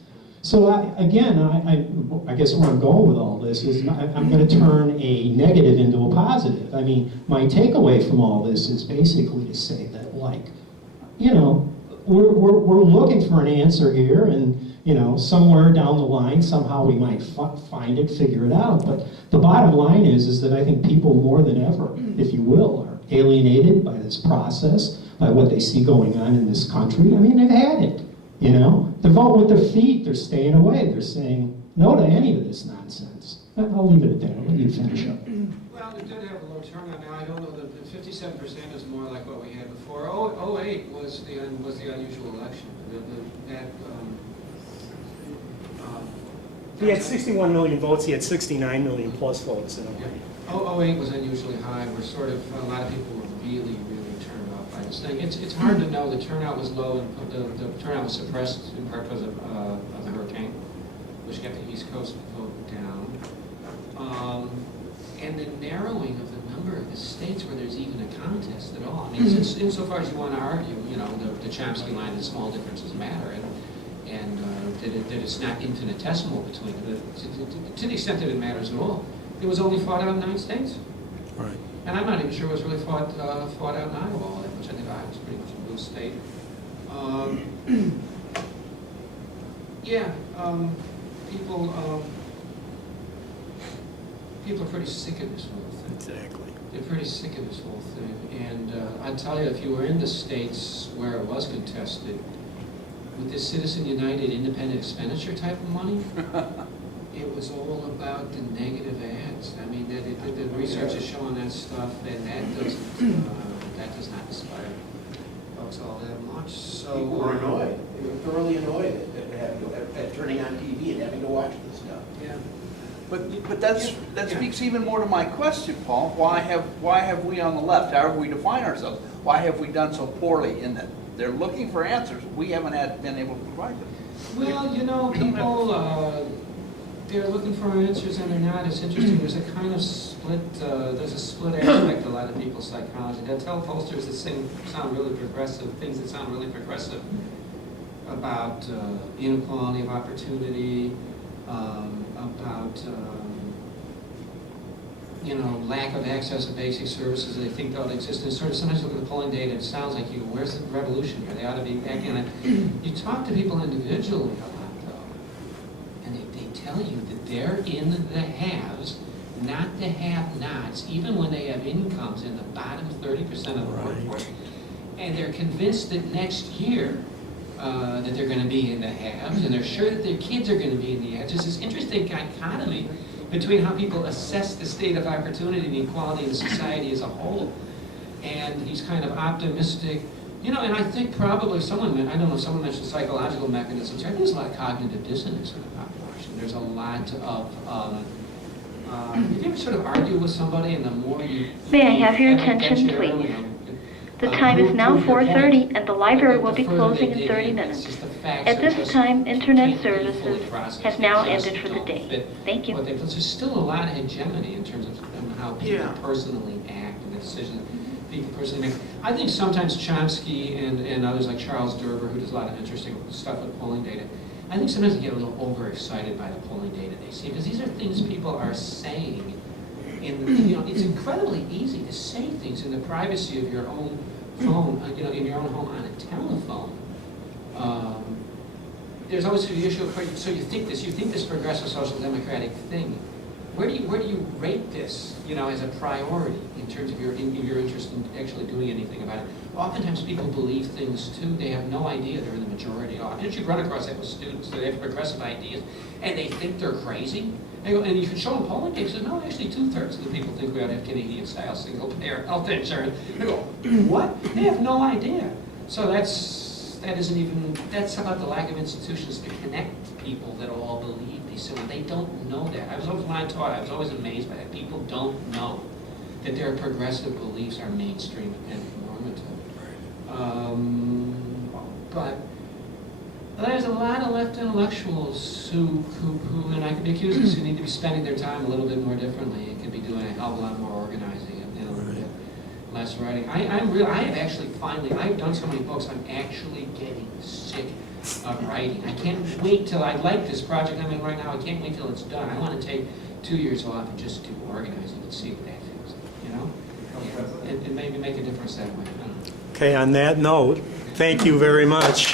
So I guess where I'm going with all this is I'm going to turn a negative into a positive. My takeaway from all this is basically to say that, we're looking for an answer here, and somewhere down the line, somehow we might find it, figure it out. But the bottom line is that I think people more than ever, if you will, are alienated by this process, by what they see going on in this country. They've had it. They vote with their feet. They're staying away. They're saying no to any of this nonsense. I'll leave it at that. I'll let you finish up. Well, we did have a low turnout. Now, I don't know, the 57% is more like what we had before. 08 was the unusual election. He had 61 million votes. He had 69 million plus votes. 08 was unusually high. A lot of people were really turned off by this thing. It's hard to know. The turnout was low, and the turnout was suppressed in part because of the hurricane, which kept the East Coast vote down. And the narrowing of the number of the states where there's even a contest at all. Insofar as you want to argue, the Chomsky line, the small differences matter, and that it's not infinitesimal between them. To the extent that it matters at all, it was only fought out in 9 states. Right. And I'm not even sure it was really fought out in Iowa all that much. I think Iowa's pretty much a blue state. People are pretty sick of this whole thing. Exactly. They're pretty sick of this whole thing. And I'll tell you, if you were in the states where it was contested, with this Citizen United independent expenditure type of money, it was all about the negative ads. The research is showing that stuff, and that does not inspire folks all that much. So People were annoyed. They were thoroughly annoyed at turning on TV and having to watch this stuff. Yeah. But that speaks even more to my question, Paul. Why have we on the left, however we define ourselves, why have we done so poorly in that they're looking for answers? We haven't been able to provide them. Well, people they're looking for answers and they're not, it's interesting. There's a kind of split, there's a split aspect to a lot of people's psychology. They'll tell pollsters that sound really progressive, things that sound really progressive about inequality of opportunity, about lack of access to basic services. They think don't exist. And sort of sometimes you look at the polling data, it sounds like where's the revolution here? They ought to be acting on it. You talk to people individually a lot, though, and they tell you that they're in the haves, not the have-nots, even when they have incomes in the bottom 30% of the workforce. And they're convinced that next year that they're going to be in the haves, and they're sure that their kids are going to be in the haves. There's this interesting dichotomy between how people assess the state of opportunity and equality in society as a whole. And he's kind of optimistic. And I think probably I don't know if someone mentioned psychological mechanisms. I think there's a lot of cognitive dissonance in the population. There's a lot of, if you ever sort of argue with somebody and the more you... May I have your attention, please? The time is now 4:30 and the library will be closing in 30 minutes. At this time, internet services have now ended for the day. Thank you. But there's still a lot of hegemony in terms of how people personally act and the decisions people personally make. I think sometimes Chomsky and others like Charles Derber, who does a lot of interesting stuff with polling data, I think sometimes they get a little overexcited by the polling data they see, because these are things people are saying. It's incredibly easy to say things in the privacy of your own phone, in your own home on a telephone. There's always the issue of, so you think this progressive social democratic thing, where do you rate this, as a priority in terms of your interest in actually doing anything about it? Oftentimes people believe things too, they have no idea they're in the majority. Didn't you run across that with students? They have progressive ideas and they think they're crazy? And you can show them polling data, no, actually 2/3 of the people think we ought to have Canadian-style single-payer health insurance. They go, what? They have no idea. So that's about the lack of institutions to connect people that all believe these things. They don't know that. When I taught, I was always amazed by that. People don't know that their progressive beliefs are mainstream and normative. But there's a lot of left intellectuals who, and I could be accused of this, who need to be spending their time a little bit more differently and could be doing a hell of a lot more organizing and a little bit less writing. I've done so many books, I'm actually getting sick of writing. I can't wait till, I like this project I'm in right now, I can't wait till it's done. I want to take 2 years off and just do organizing and see what that feels like, and maybe make a difference that way. I don't know. Okay, on that note, thank you very much.